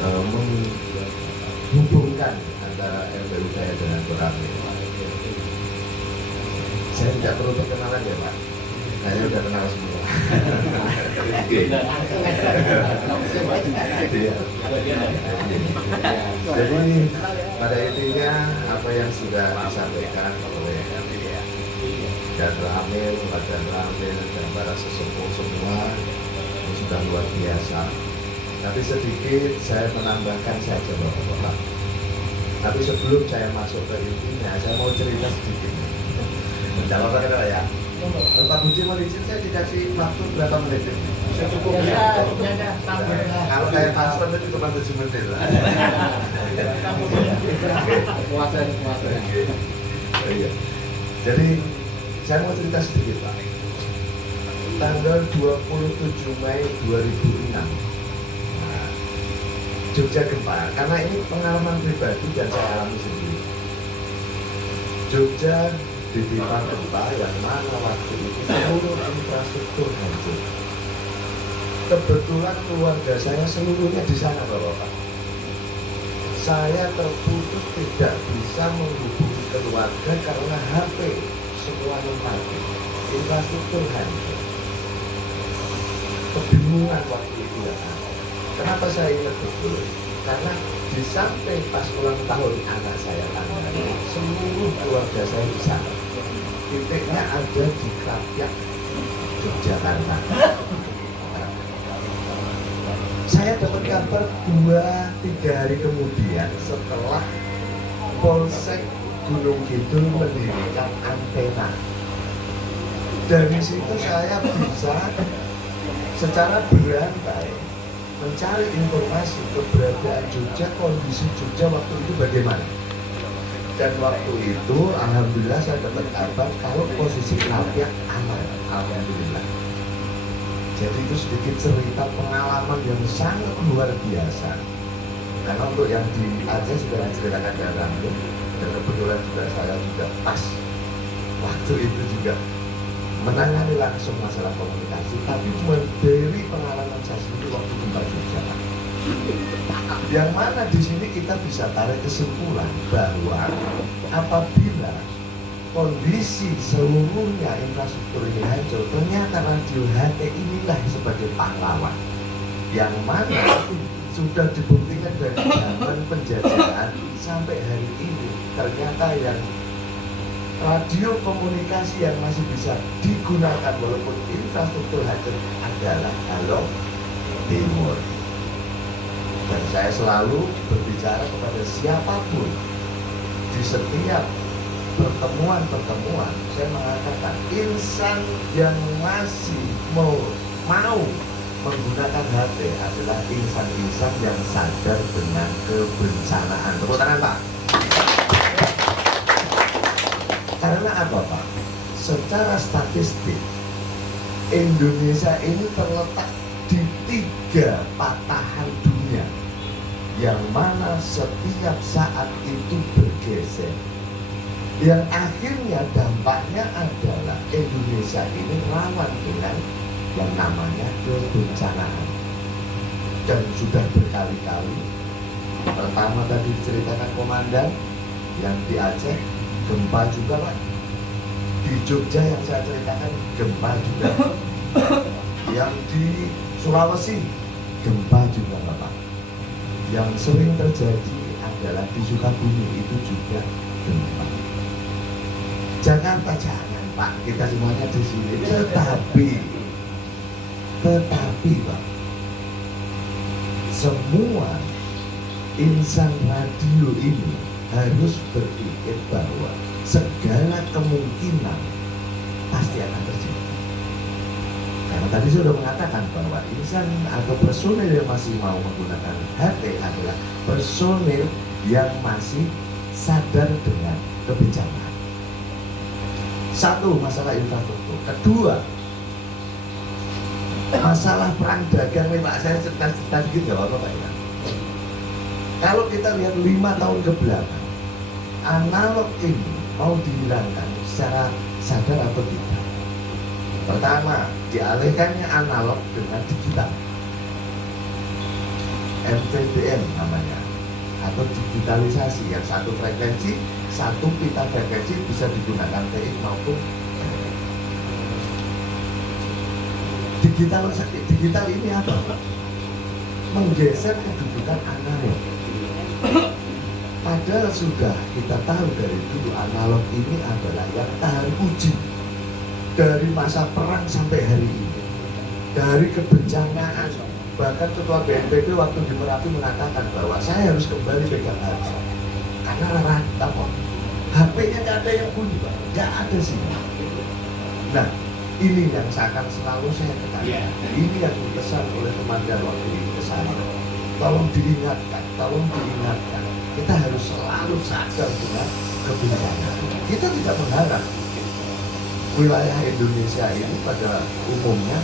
menghubungkan antara RPU Daya dengan Koramil. Saya tidak perlu perkenalan ya Pak, saya sudah kenal semua. Jadi pada intinya apa yang sudah disampaikan oleh dan Ramil, dan Ramil dan para sesepuh semua ini sudah luar biasa. Tapi sedikit saya menambahkan saja Bapak-Bapak. Tapi sebelum saya masuk ke intinya, saya mau cerita sedikit. Tidak apa-apa kan ya? Pak Budi mau izin saya dikasih waktu berapa menit? Saya cukup ya. Kalau kayak paslon itu cuma 7 menit lah. Puasa. Jadi saya mau cerita sedikit Pak. Tanggal 27 Mei 2006 Jogja gempa, karena ini pengalaman pribadi dan saya alami sendiri. Jogja ditimpa gempa yang mana waktu itu seluruh infrastruktur hancur. Kebetulan keluarga saya seluruhnya di sana Bapak. Saya terputus tidak bisa menghubungi keluarga karena HP semuanya mati. Infrastruktur hancur. Kebingungan waktu itu ya. Kenapa saya ingat betul? Karena di samping pas ulang tahun anak saya tanggal seluruh keluarga saya di sana. Titiknya ada di Krapyak, Yogyakarta. Saya dapat kabar 2-3 hari kemudian setelah Polsek Gunung Kidul mendirikan antena. Dari situ saya bisa secara berantai mencari informasi keberadaan Jogja, kondisi Jogja waktu itu bagaimana. Dan waktu itu alhamdulillah saya dapat kabar kalau posisi Krapyak aman, alhamdulillah. Jadi itu sedikit cerita pengalaman yang sangat luar biasa. Karena untuk yang di Aceh sudah diceritakan dengan langsung, dan kebetulan juga saya juga pas waktu itu juga menangani langsung masalah komunikasi, tapi cuma dari pengalaman saya sendiri waktu gempa Jogja. Yang mana di sini kita bisa tarik kesimpulan bahwa apabila kondisi seluruhnya infrastruktur ini hancur, ternyata radio HT inilah sebagai pahlawan yang mana sudah dibuktikan dari zaman penjajahan sampai hari ini. Ternyata yang radio komunikasi yang masih bisa digunakan walaupun infrastruktur hancur adalah Halo Timur. Dan saya selalu berbicara kepada siapapun di setiap pertemuan saya mengatakan insan yang masih mau menggunakan HP adalah insan-insan yang sadar dengan kebencanaan. Tepuk tangan Pak. Karena apa Pak? Secara statistik Indonesia ini terletak di 3 patahan dunia yang mana setiap saat itu bergeser. Yang akhirnya dampaknya adalah Indonesia ini rawan dengan yang namanya kebencanaan. Dan sudah berkali-kali, pertama tadi diceritakan komandan yang di Aceh, gempa juga Pak. Di Jogja yang saya ceritakan gempa juga. Yang di Sulawesi gempa juga Bapak. Yang sering terjadi adalah di Sukabumi itu juga gempa. Jakarta jangan Pak, kita semuanya di sini. Tetapi Pak, semua insan radio ini harus berpikir bahwa segala kemungkinan pasti akan terjadi. Karena tadi saya sudah mengatakan bahwa insan atau personil yang masih mau menggunakan HP adalah personil yang masih sadar dengan kebencanaan. Satu, masalah infrastruktur. Kedua, masalah perang dagang nih Pak. Saya cerita sedikit gak apa-apa Pak ya. Kalau kita lihat 5 tahun ke belakang, analog ini mau dihilangkan secara sadar atau tidak. Pertama, dialihkannya analog dengan digital. MVDM namanya, atau digitalisasi, yang satu frekuensi, satu pita frekuensi bisa digunakan TX maupun digital ini apa? Menggeser kedudukan bukan analog. Padahal sudah kita tahu dari dulu analog ini adalah yang tahan uji dari masa perang sampai hari ini, dari kebencanaan. Bahkan Ketua BNPB waktu di Merapi mengatakan bahwa saya harus kembali pegang HP karena rata kok. HP-nya nggak ada yang bunyi, Pak. Nggak ada sih. Nah, ini yang akan selalu saya katakan. Ini yang dipesan oleh komandan waktu itu ke saya. Tolong diingatkan, tolong diingatkan. Kita harus selalu sadar dengan kebencanaan. Kita tidak mengharap wilayah Indonesia ini pada umumnya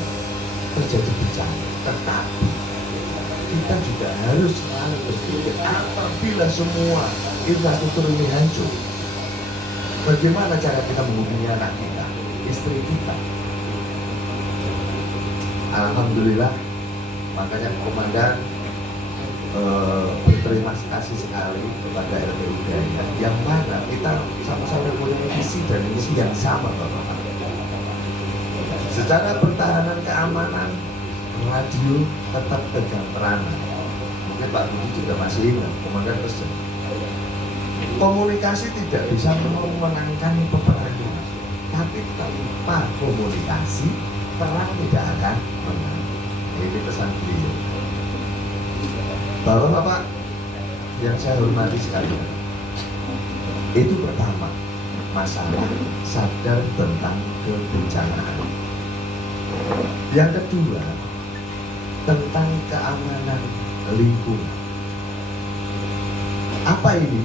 terjadi bencana. Tetapi kita juga harus selalu berpikir apabila semua infrastruktur ini hancur, bagaimana cara kita menghubungi anak kita, istri kita? Alhamdulillah, makanya komandan berterima kasih sekali kepada RPU Udaya yang mana kita sama-sama punya visi dan misi yang sama, Bapak. Secara pertahanan keamanan, radio tetap pegang peranan. Mungkin Pak Budi juga masih ingat, komandan pesen. Komunikasi tidak bisa memenangkan peperangan, tapi tanpa komunikasi perang tidak akan menang. Ini pesan beliau. Bapak-bapak yang saya hormati sekalian, itu pertama masalah sadar tentang kebencanaan. Yang kedua tentang keamanan lingkungan. Apa ini?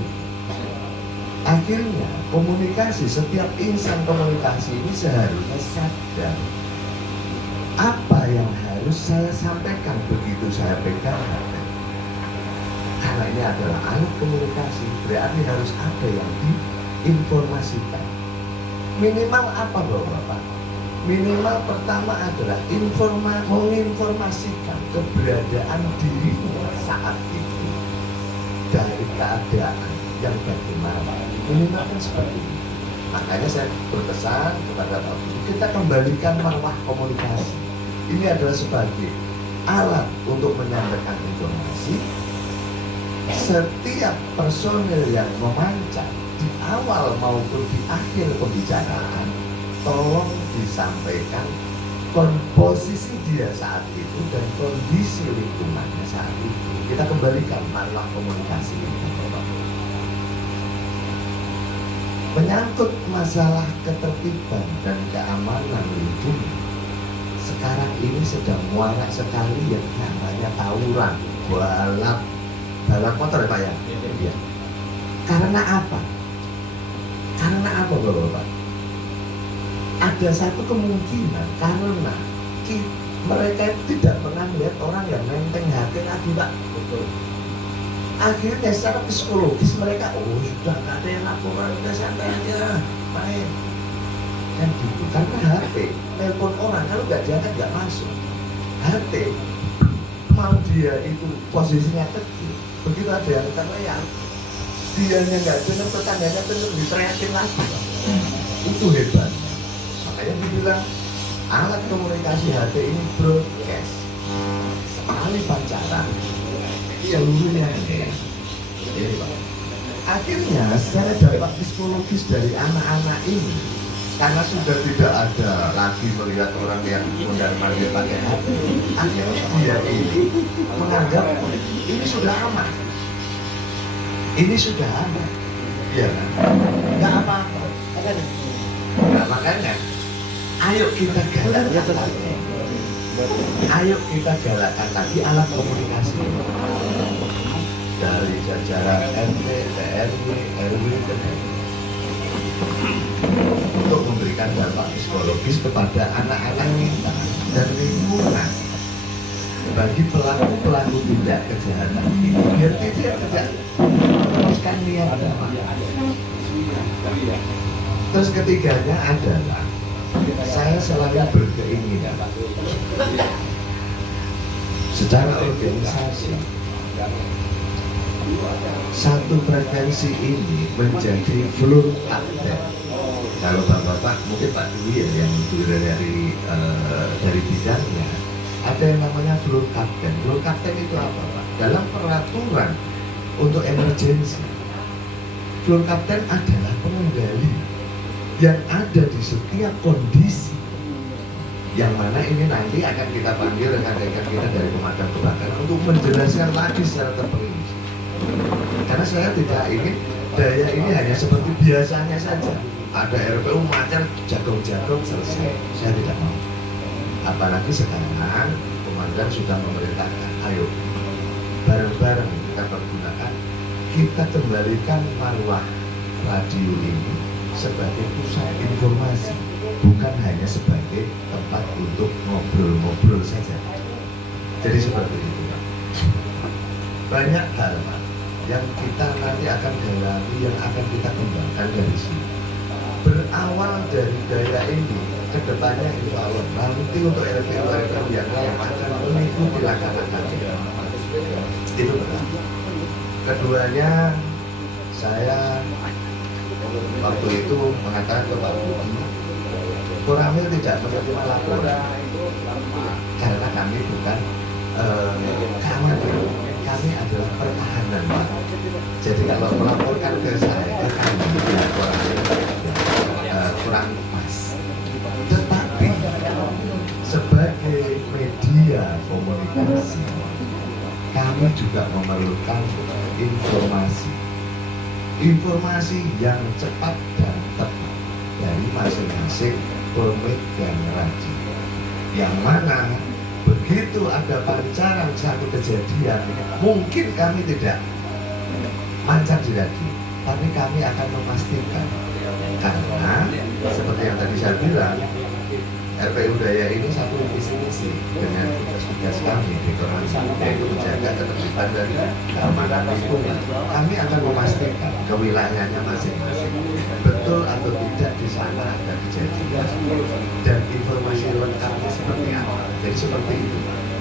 Akhirnya komunikasi, setiap insan komunikasi ini seharusnya sadar apa yang harus saya sampaikan begitu saya pegang HP. Karena ini adalah alat komunikasi, berarti harus ada yang diinformasikan. Minimal apa Bapak? Minimal pertama adalah menginformasikan keberadaan dirinya saat itu dari keadaan yang bagaimana. Minimal kan seperti ini. Makanya saya berpesan kepada Pak Budi, kita kembalikan marwah komunikasi. Ini adalah sebagai alat untuk menyampaikan informasi. Setiap personil yang memancar di awal maupun di akhir pembicaraan, tolong disampaikan posisi dia saat itu dan kondisi lingkungannya saat itu. Kita kembalikan marwah komunikasi ini. Menyangkut masalah ketertiban dan keamanan lingkungan, sekarang ini sedang muarak sekali yang namanya tawuran, balap motor ya Pak ya? Iya. Karena apa? Karena apa Bapak? Ada satu kemungkinan karena mereka tidak pernah melihat orang yang menteng hati lagi Pak. Betul. Akhirnya secara psikologis mereka, sudah gak ada yang laporan, udah santai aja, main. Kan gitu, karena HP, telepon orang, kalau gak diangkat gak masuk. HP, mau dia itu posisinya kecil, begitu ada yang teriak, dianya gak dengar, tetangganya dengar, diteriakin lagi Pak. Itu hebatnya. Makanya dibilang, alat komunikasi HP ini broadcast. Sekali pacaran, seluruhnya ini Pak. Akhirnya secara dampak psikologis dari anak-anak ini, karena sudah tidak ada lagi melihat orang yang mondar-mandir pakai HP, akhirnya dia ini menganggap ini sudah aman, ini sudah aman, ya kan? Nggak apa-apa. Nah, makanya ayo kita galakkan lagi. Ayo kita galakkan lagi alat komunikasi dari jajaran RT, TRW, RW, untuk memberikan dampak psikologis kepada anak-anak kita dan lingkungan bagi pelaku-pelaku tindak kejahatan ini, biar dia tidak meneruskan niat damai. Terus ketiganya adalah saya selalu berkeinginan secara organisasi satu frekuensi ini menjadi floor captain. Kalau bapak-bapak mungkin Pak Dwi ya yang dari bidangnya, ada yang namanya floor captain. Floor captain itu apa Pak? dalam peraturan untuk emergensi, floor captain adalah pengendali yang ada di setiap kondisi, yang mana ini nanti akan kita panggil rekan-rekan kita dari pemadam kebakaran untuk menjelaskan lagi secara terperinci. Karena saya tidak ingin daya ini hanya seperti biasanya saja, ada RPU macam jagong-jagong selesai. Saya tidak mau. Apalagi sekarang komandan sudah memerintahkan, ayo bareng-bareng kita pergunakan, kita kembalikan marwah radio ini sebagai pusat informasi, bukan hanya sebagai tempat untuk ngobrol-ngobrol saja. Jadi seperti itu, Pak. Banyak hal, Pak, yang kita nanti akan dalami, yang akan kita kembangkan dari sini. Berawal dari daya ini, kedepannya insya Allah nanti untuk RPU yang lain akan mengikuti langkah-langkah kita. Itu pertama. Keduanya, saya waktu itu mengatakan ke Pak Budi, Koramil tidak menerima laporan karena kami bukan keamanan, kami adalah pertahanan, Pak. Jadi kalau melaporkan ke saya, ke kami, ya Koramil kurang pas. Tetapi sebagai media komunikasi, kami juga memerlukan informasi yang cepat dan tepat dari masing-masing pemegang radio, yang mana begitu ada pancaran satu kejadian, mungkin kami tidak mancar di radio, tapi kami akan memastikan, karena seperti yang tadi saya bilang, RPU Daya ini satu visi misi dengan tugas-tugas kami di Koramil, yaitu menjaga ketertiban dan keamanan lingkungan. Kami akan memastikan ke wilayahnya masing-masing betul atau tidak di sana ada kejadian dan informasi lengkapnya seperti apa. Jadi seperti itu.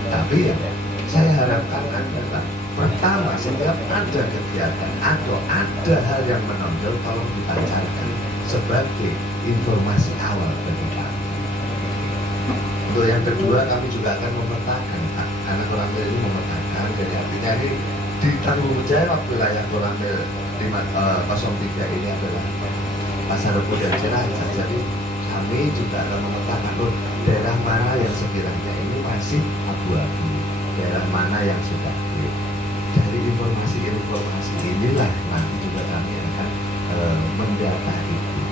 Tapi ya, saya harapkan adalah pertama, setiap ada kegiatan atau ada hal yang menonjol, tolong dipancarkan sebagai informasi awal bagi kami. Untuk yang kedua, kami juga akan memetakan, karena Koramil ini memetakan, jadi artinya ini ditanggung jawab wilayah Koramil 03 ini adalah Pasar Rebo dan Cilacap. Jadi kami juga akan memetakan daerah mana yang sekiranya ini masih abu-abu, daerah mana yang sudah clear. Dari informasi inilah nanti juga kami akan mendata itu.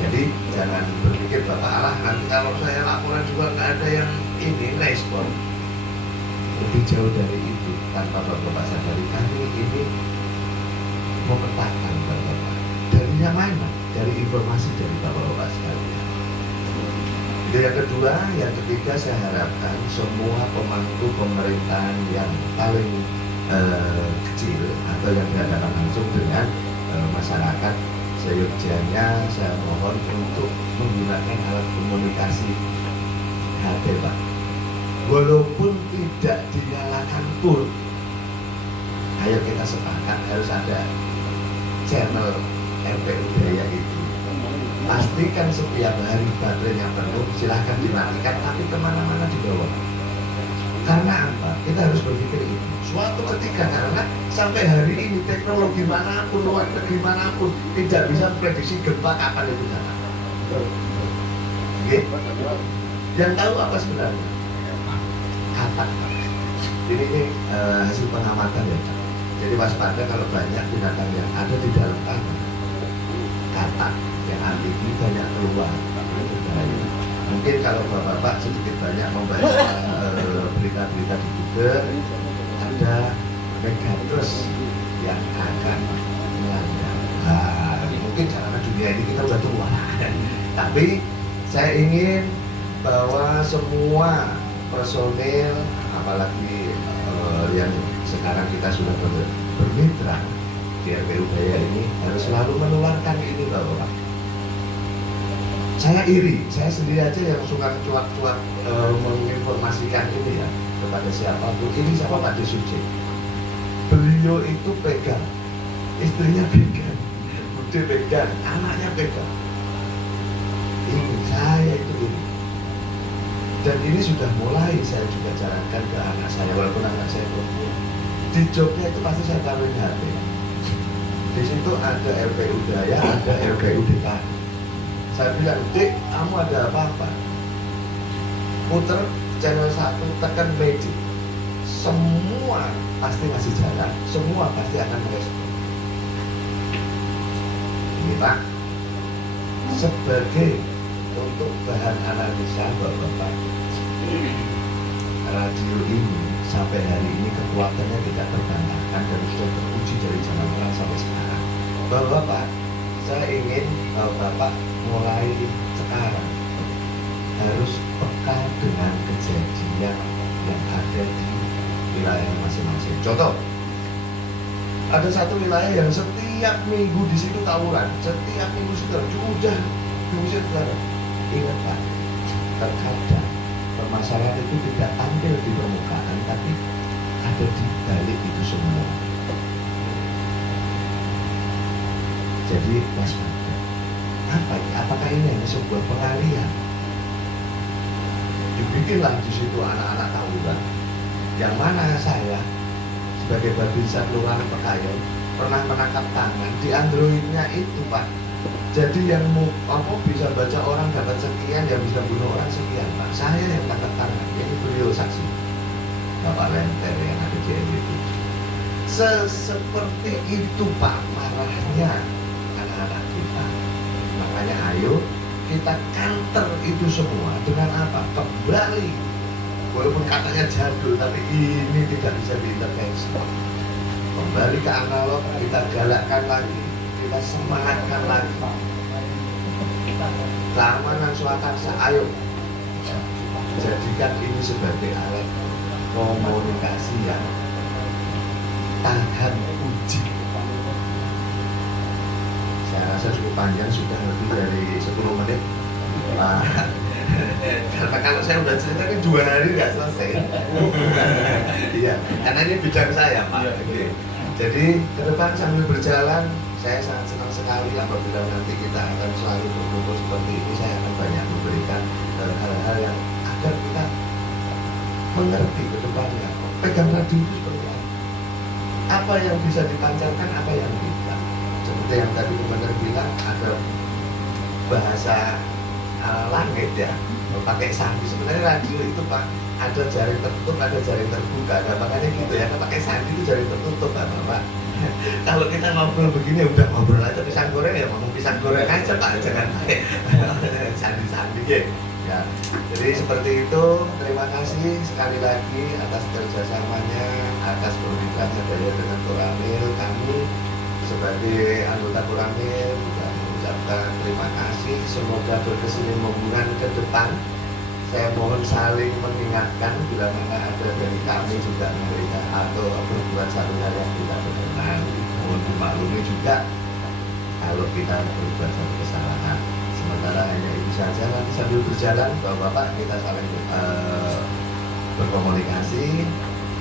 Jadi jangan berpikir Bapak Allah nanti kalau saya laporan juga nggak ada yang ini respon. Lebih jauh dari itu, tanpa Bapak sadari, kami ini memetakan Bapak. Darinya mana? Dari informasi dari Bapak-Bapak sekalian. Itu yang kedua. Yang ketiga, saya harapkan semua pemangku pemerintahan yang paling kecil atau yang berhadapan langsung dengan masyarakat seyogyanya, saya mohon untuk menggunakan alat komunikasi HP, Pak. Walaupun tidak dinyalakan pun, ayo kita sepakat harus ada channel RPU Daya itu. Pastikan setiap hari baterainya penuh, silahkan dimatikan, tapi kemana-mana dibawa. Karena apa? Kita harus berpikir itu. Suatu ketika, karena sampai hari ini teknologi manapun, luar negeri manapun tidak bisa memprediksi gempa kapan itu datang. Oke? Yang tahu apa sebenarnya? Katak. Ini hasil pengamatan ya. Jadi waspada kalau banyak binatang yang ada di dalam tanah. Katak yang amfibi banyak keluar. Mungkin kalau Bapak-Bapak sedikit banyak membaca berita-berita di Google, ada megatrus yang akan melanda. Mungkin karena dunia ini kita udah tua, tapi saya ingin bahwa semua personil, apalagi yang sekarang kita sudah bermitra di RPU Daya ini, harus selalu menularkan ini bahwa saya iri, saya sendiri aja yang suka cuak-cuak menginformasikan ini ya kepada siapapun. Ini siapa Pak Desuci? Beliau itu pegang, istrinya pegang, bude pegang, anaknya pegang. Ini saya itu ini. Dan ini sudah mulai saya juga jalankan ke anak saya, walaupun anak saya perempuan. Di Jogja itu pasti saya taruhin HP. Di situ ada RPU Daya, ada RPU DKI. Saya bilang, Dik, kamu ada apa-apa? Puter channel 1, tekan magic. Semua pasti masih jalan, semua pasti akan merespon. Ini Pak, sebagai untuk bahan analisa Bapak-Bapak, radio ini sampai hari ini kekuatannya tidak terbantahkan dan sudah teruji dari zaman perang sampai sekarang. Bapak-Bapak, saya ingin Bapak mulai sekarang harus peka dengan kejadian yang ada di wilayah masing-masing. Contoh, ada satu wilayah yang setiap minggu di situ tawuran, setiap minggu sudah diusir saudara. Ingat Pak, terkadang permasalahan itu tidak tampil di permukaan, tapi ada di balik itu semua. Jadi waspada. Apa ini? Apakah ini hanya sebuah pengalihan? Dibikinlah di situ anak-anak tawuran. Yang mana saya sebagai Babinsa Kelurahan Pekayon pernah menangkap tangan di Androidnya itu Pak. Jadi yang bisa baca orang dapat sekian, yang bisa bunuh orang sekian Pak. Saya yang tangkap tangan, ini beliau saksi Bapak Lenter yang ada di NWT. Seperti itu Pak marahnya anak-anak kita. Makanya ayo kita counter itu semua dengan apa? Kembali. Walaupun katanya jadul, tapi ini tidak bisa diintervensi. Kembali ke analog, kita galakkan lagi, kita semangatkan lagi. Keamanan swakarsa, ayo jadikan ini sebagai alat komunikasi yang tahan uji. Saya rasa cukup panjang, sudah lebih dari 10 menit. Karena kalau saya udah cerita kan 2 hari nggak selesai. Iya, karena ini bidang saya Pak. Jadi ke depan sambil berjalan, saya sangat senang sekali apabila nanti kita akan selalu berkumpul seperti ini. Saya akan banyak memberikan hal-hal yang agar kita mengerti ke depannya. Pegang radio itu seperti apa yang bisa dipancarkan, apa yang tidak. Seperti yang tadi Komandan bilang, ada bahasa langit ya, pakai sandi. Sebenarnya radio itu Pak, ada jaring tertutup, ada jaring terbuka. Nah, makanya gitu ya, pakai sandi itu jaring tertutup kan Pak. Kalau kita ngobrol begini, udah ngobrol aja pisang goreng ya, ngomong pisang goreng aja Pak, jangan pakai sandi-sandi ya. Jadi seperti itu. Terima kasih sekali lagi atas kerjasamanya, atas perbincangannya Daya dengan Koramil. Kami sebagai anggota Koramil juga mengucapkan terima kasih. Semoga berkesinambungan ke depan. Saya mohon saling mengingatkan bila mana ada dari kami juga memberikan atau berbuat satu hal yang tidak berkenan. Mohon dimaklumi juga kalau kita berbuat satu kesalahan. Sementara hanya itu saja, nanti sambil berjalan Bapak-Bapak kita saling berkomunikasi,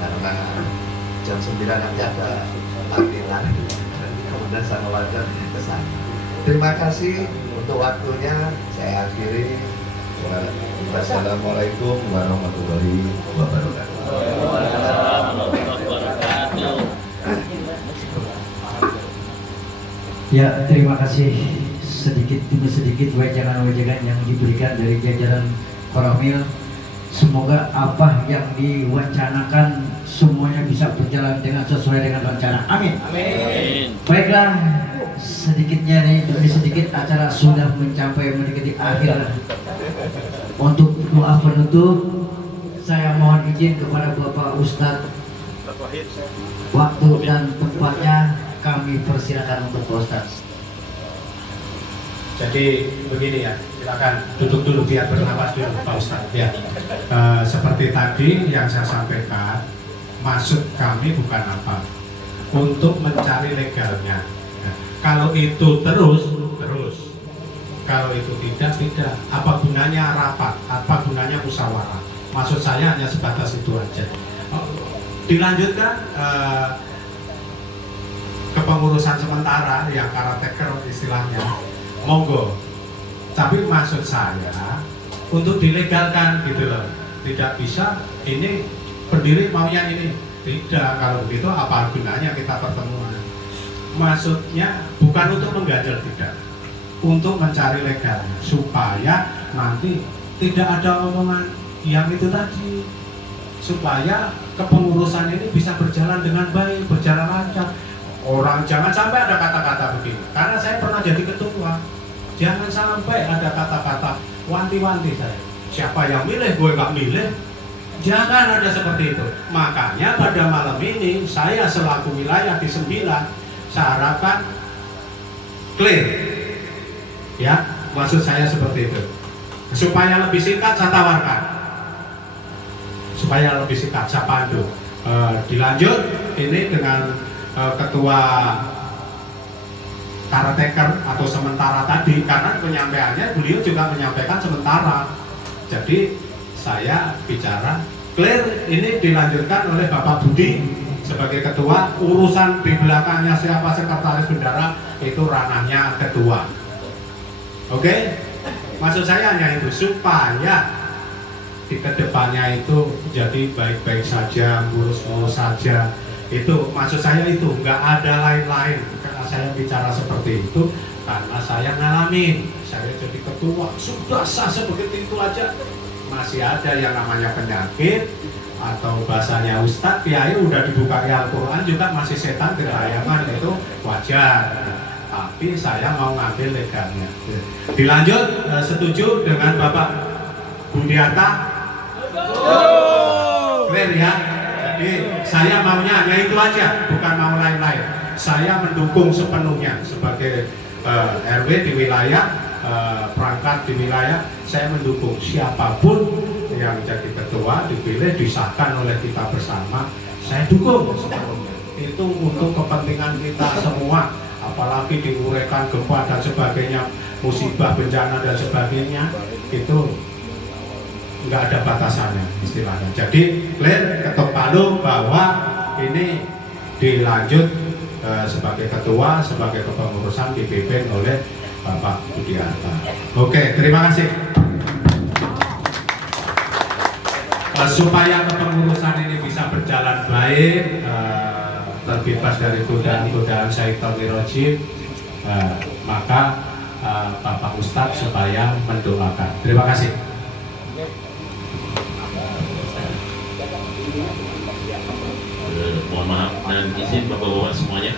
karena jam 9 nanti ada panggilan nanti kemudian sama wajar ke sana. Terima kasih untuk waktunya, saya akhiri. Wassalamualaikum warahmatullahi wabarakatuh. Ya, terima kasih sedikit demi sedikit wejangan-wejangan yang diberikan dari jajaran Koramil. Semoga apa yang diwacanakan semuanya bisa berjalan dengan sesuai dengan rencana. Amin. Amin. Baiklah, sedikitnya nih demi sedikit acara sudah mencapai mendekati akhir. Untuk doa penutup, saya mohon izin kepada Bapak Ustadz, waktu dan tempatnya kami persilakan untuk Pak Ustadz. Jadi begini ya, silakan duduk dulu biar bernapas dulu Pak Ustadz ya. Seperti tadi yang saya sampaikan, maksud kami bukan apa, untuk mencari legalnya. Kalau itu terus, kalau itu tidak. Apa gunanya rapat? Apa gunanya musyawarah? Maksud saya hanya sebatas itu aja. Dilanjutkan kepengurusan sementara yang caretaker istilahnya, monggo. Tapi maksud saya untuk dilegalkan gitu loh. Tidak bisa ini pendiri maunya ini. Tidak, kalau begitu apa gunanya kita pertemuan? Maksudnya bukan untuk mengganjal, tidak, untuk mencari legalnya supaya nanti tidak ada omongan yang itu tadi, supaya kepengurusan ini bisa berjalan dengan baik, berjalan lancar. Orang jangan sampai ada kata-kata begini, karena saya pernah jadi ketua. Jangan sampai ada kata-kata wanti-wanti saya. Siapa yang milih, gue nggak milih. Jangan ada seperti itu. Makanya pada malam ini saya selaku wilayah di 9, saya harapkan clear. Ya, maksud saya seperti itu. Supaya lebih singkat saya tawarkan. Supaya lebih singkat saya pandu. Dilanjut ini dengan ketua caretaker atau sementara tadi, karena penyampaiannya beliau juga menyampaikan sementara. Jadi saya bicara clear, ini dilanjutkan oleh Bapak Budi sebagai ketua. Urusan di belakangnya siapa sekretaris bendara itu ranahnya ketua. Oke? Maksud saya hanya itu, supaya di kedepannya itu jadi baik-baik saja, mulus-mulus saja. Itu maksud saya, itu nggak ada lain-lain. Karena saya bicara seperti itu karena saya ngalamin, saya jadi ketua sudah sah sebegitu itu aja, masih ada yang namanya penyakit, atau bahasanya Ustadz Kiai udah dibuka Al-Quran juga masih setan gerayangan, itu wajar. Tapi saya mau ngambil legalnya. Dilanjut, setuju dengan Bapak Budiarta? Clear ya? Jadi saya maunya hanya itu aja, bukan mau lain-lain. Saya mendukung sepenuhnya sebagai RW di wilayah, perangkat di wilayah. Saya mendukung siapapun yang jadi ketua, dipilih, disahkan oleh kita bersama. Saya dukung sepenuhnya. Itu untuk kepentingan kita semua. Apalagi diuraikan gempa dan sebagainya, musibah, bencana dan sebagainya, itu nggak ada batasannya istilahnya. Jadi clear, ketok palu bahwa ini dilanjut sebagai ketua, sebagai kepengurusan dipimpin oleh Bapak Budiarta. Oke, terima kasih. Supaya kepengurusan ini bisa berjalan baik, terbebas dari godaan-godaan syaitan rajim, maka Bapak Ustadz supaya mendoakan. Terima kasih. Mohon maaf dan izin bapak-bapak semuanya.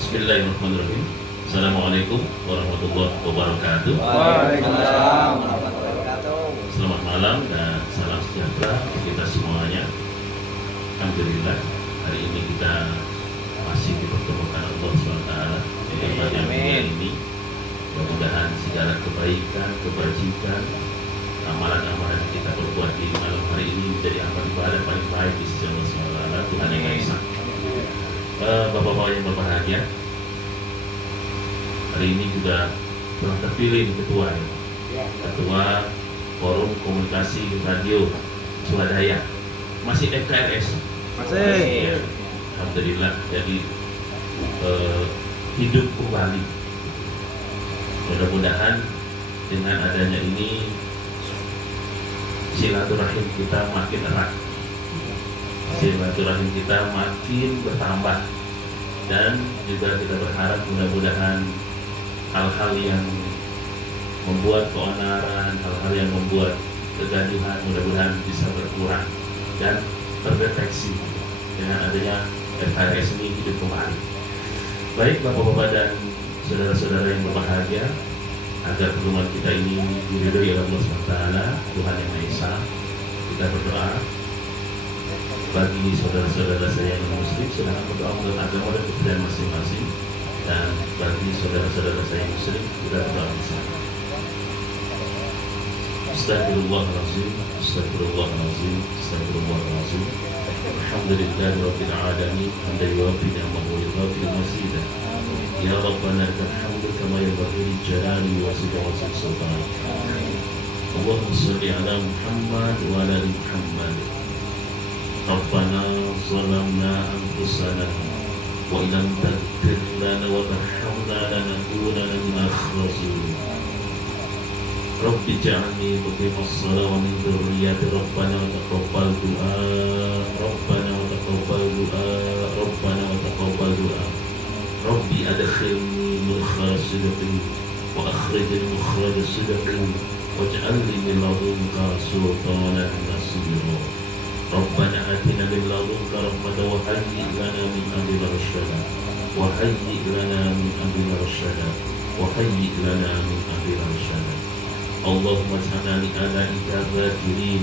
Bismillahirrahmanirrahim. Assalamualaikum warahmatullahi wabarakatuh. Waalaikumsalam warahmatullahi wabarakatuh. Selamat malam dan salam sejahtera kita semuanya. Alhamdulillah, hari ini kita masih dipertemukan Allah SWT di tempat yang mulia ini. Mudah-mudahan segala kebaikan, kebajikan, amalan-amalan yang kita perbuat di malam hari ini menjadi amal ibadah paling baik di sisi Allah SWT, Tuhan yang Maha Esa. Bapak-bapak yang berbahagia, hari ini juga telah terpilih ketua, ketua Forum Komunikasi Radio Swadaya. Masih FKRS? Masih. Ya. Alhamdulillah, jadi hidup kembali. Mudah-mudahan dengan adanya ini silaturahim kita makin erat, silaturahim kita makin bertambah, dan juga kita berharap mudah-mudahan hal-hal yang membuat keonaran, hal-hal yang membuat kegaduhan mudah-mudahan bisa berkurang dan terdeteksi dengan adanya FKRS ini hidup kembali. Baik bapak-bapak dan saudara-saudara yang berbahagia, agar pertemuan kita ini diridhoi oleh Allah SWT, Tuhan yang Maha Esa, kita berdoa bagi saudara-saudara saya yang muslim, silahkan berdoa menurut agama dan kepercayaan masing-masing, dan bagi saudara-saudara saya muslim kita berdoa bersama. Astagfirullahaladzim, astagfirullahaladzim, astagfirullahaladzim. Alhamdulillahi rabbil alamin, hamdan yuwaffi ni'amahu wa yughaffiru mazidah. Ya Rabbana lakal hamdu kama yanbaghi li jalali wajhika wa sultanik. Allahumma shalli ala Muhammad wa ala ali Muhammad. Rabbana zalamna anfusana wa illam taghfir lana wa tarhamna lanakunanna minal khasirin. Rabbi ja'alni muqimas shalah wa min dzurriyyati Rabbana wa taqabbal du'a. Rabbana wa taqabbal du'a Rabbana wa taqabbal du'a Rabbi adkhilni mudkhala sidqin wa akhrijni mukhraj sidqin waj'alni min ladunka sultanan nasira Rabbana atina min ladunka rahmatan wa hayyi' lana min amrina rasyada wa hayyi' lana min amrina rasyada wa hayyi' lana min amrina rasyada Allahumma ij'alna li a'da'ika zakirin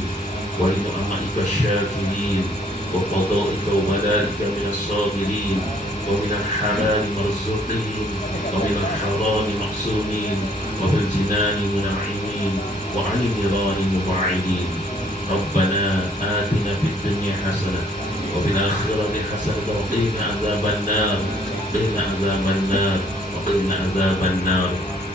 wa li nu'amaika syakirin wa qada'ika wa malaika minas sabirin wa minal halal marzuqin wa minal haram mahsumin wa bil jinani mun'imin wa 'anil nirani mub'idin Rabbana atina fid dunya hasanah wa fil akhirati hasanah wa qina adzaban nar wa qina adzaban nar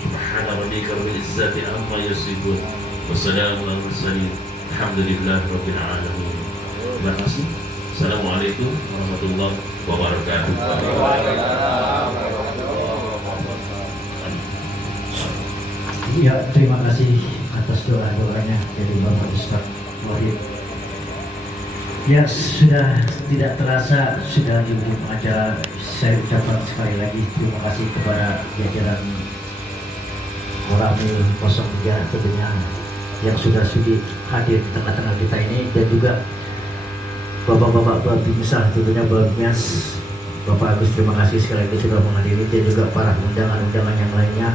Subhana rabbika rabbil izzati amma yasifun wa salamun alal mursalin alhamdulillahi rabbil alamin. Terima kasih. Assalamualaikum warahmatullahi wabarakatuh. Ya, terima kasih atas doa-doanya dari Bapak Ustadz Wahid. Ya, sudah tidak terasa sudah di ujung acara. Saya ucapkan sekali lagi terima kasih kepada jajaran Oramil 03 tentunya yang sudah sudi hadir di tengah-tengah kita ini, dan juga Bapak-bapak Babinsa tentunya Babinsa Bapak Agus, terima kasih sekali lagi sudah menghadiri, dan juga para undangan-undangan yang lainnya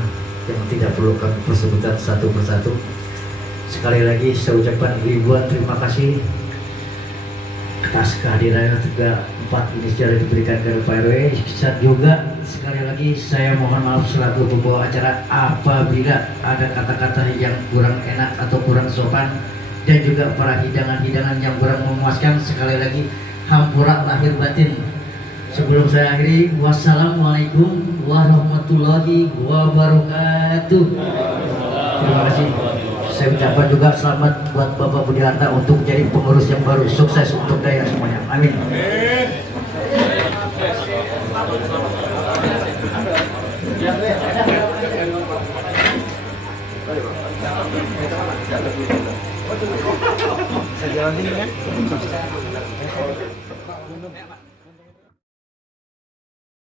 yang tidak perlu kami persebutkan satu persatu. Sekali lagi saya ucapkan ribuan terima kasih atas kehadirannya juga 4 inisial diberikan ke Pak RW. Juga sekali lagi saya mohon maaf selaku pembawa acara apabila ada kata-kata yang kurang enak atau kurang sopan, dan juga para hidangan-hidangan yang kurang memuaskan. Sekali lagi hampura lahir batin. Sebelum saya akhiri, wassalamualaikum warahmatullahi wabarakatuh. Terima kasih. Saya ucapkan juga selamat buat Bapak Budi Harta untuk jadi pengurus yang baru. Sukses untuk daerah semuanya. Amin. Saya jalan sini kan?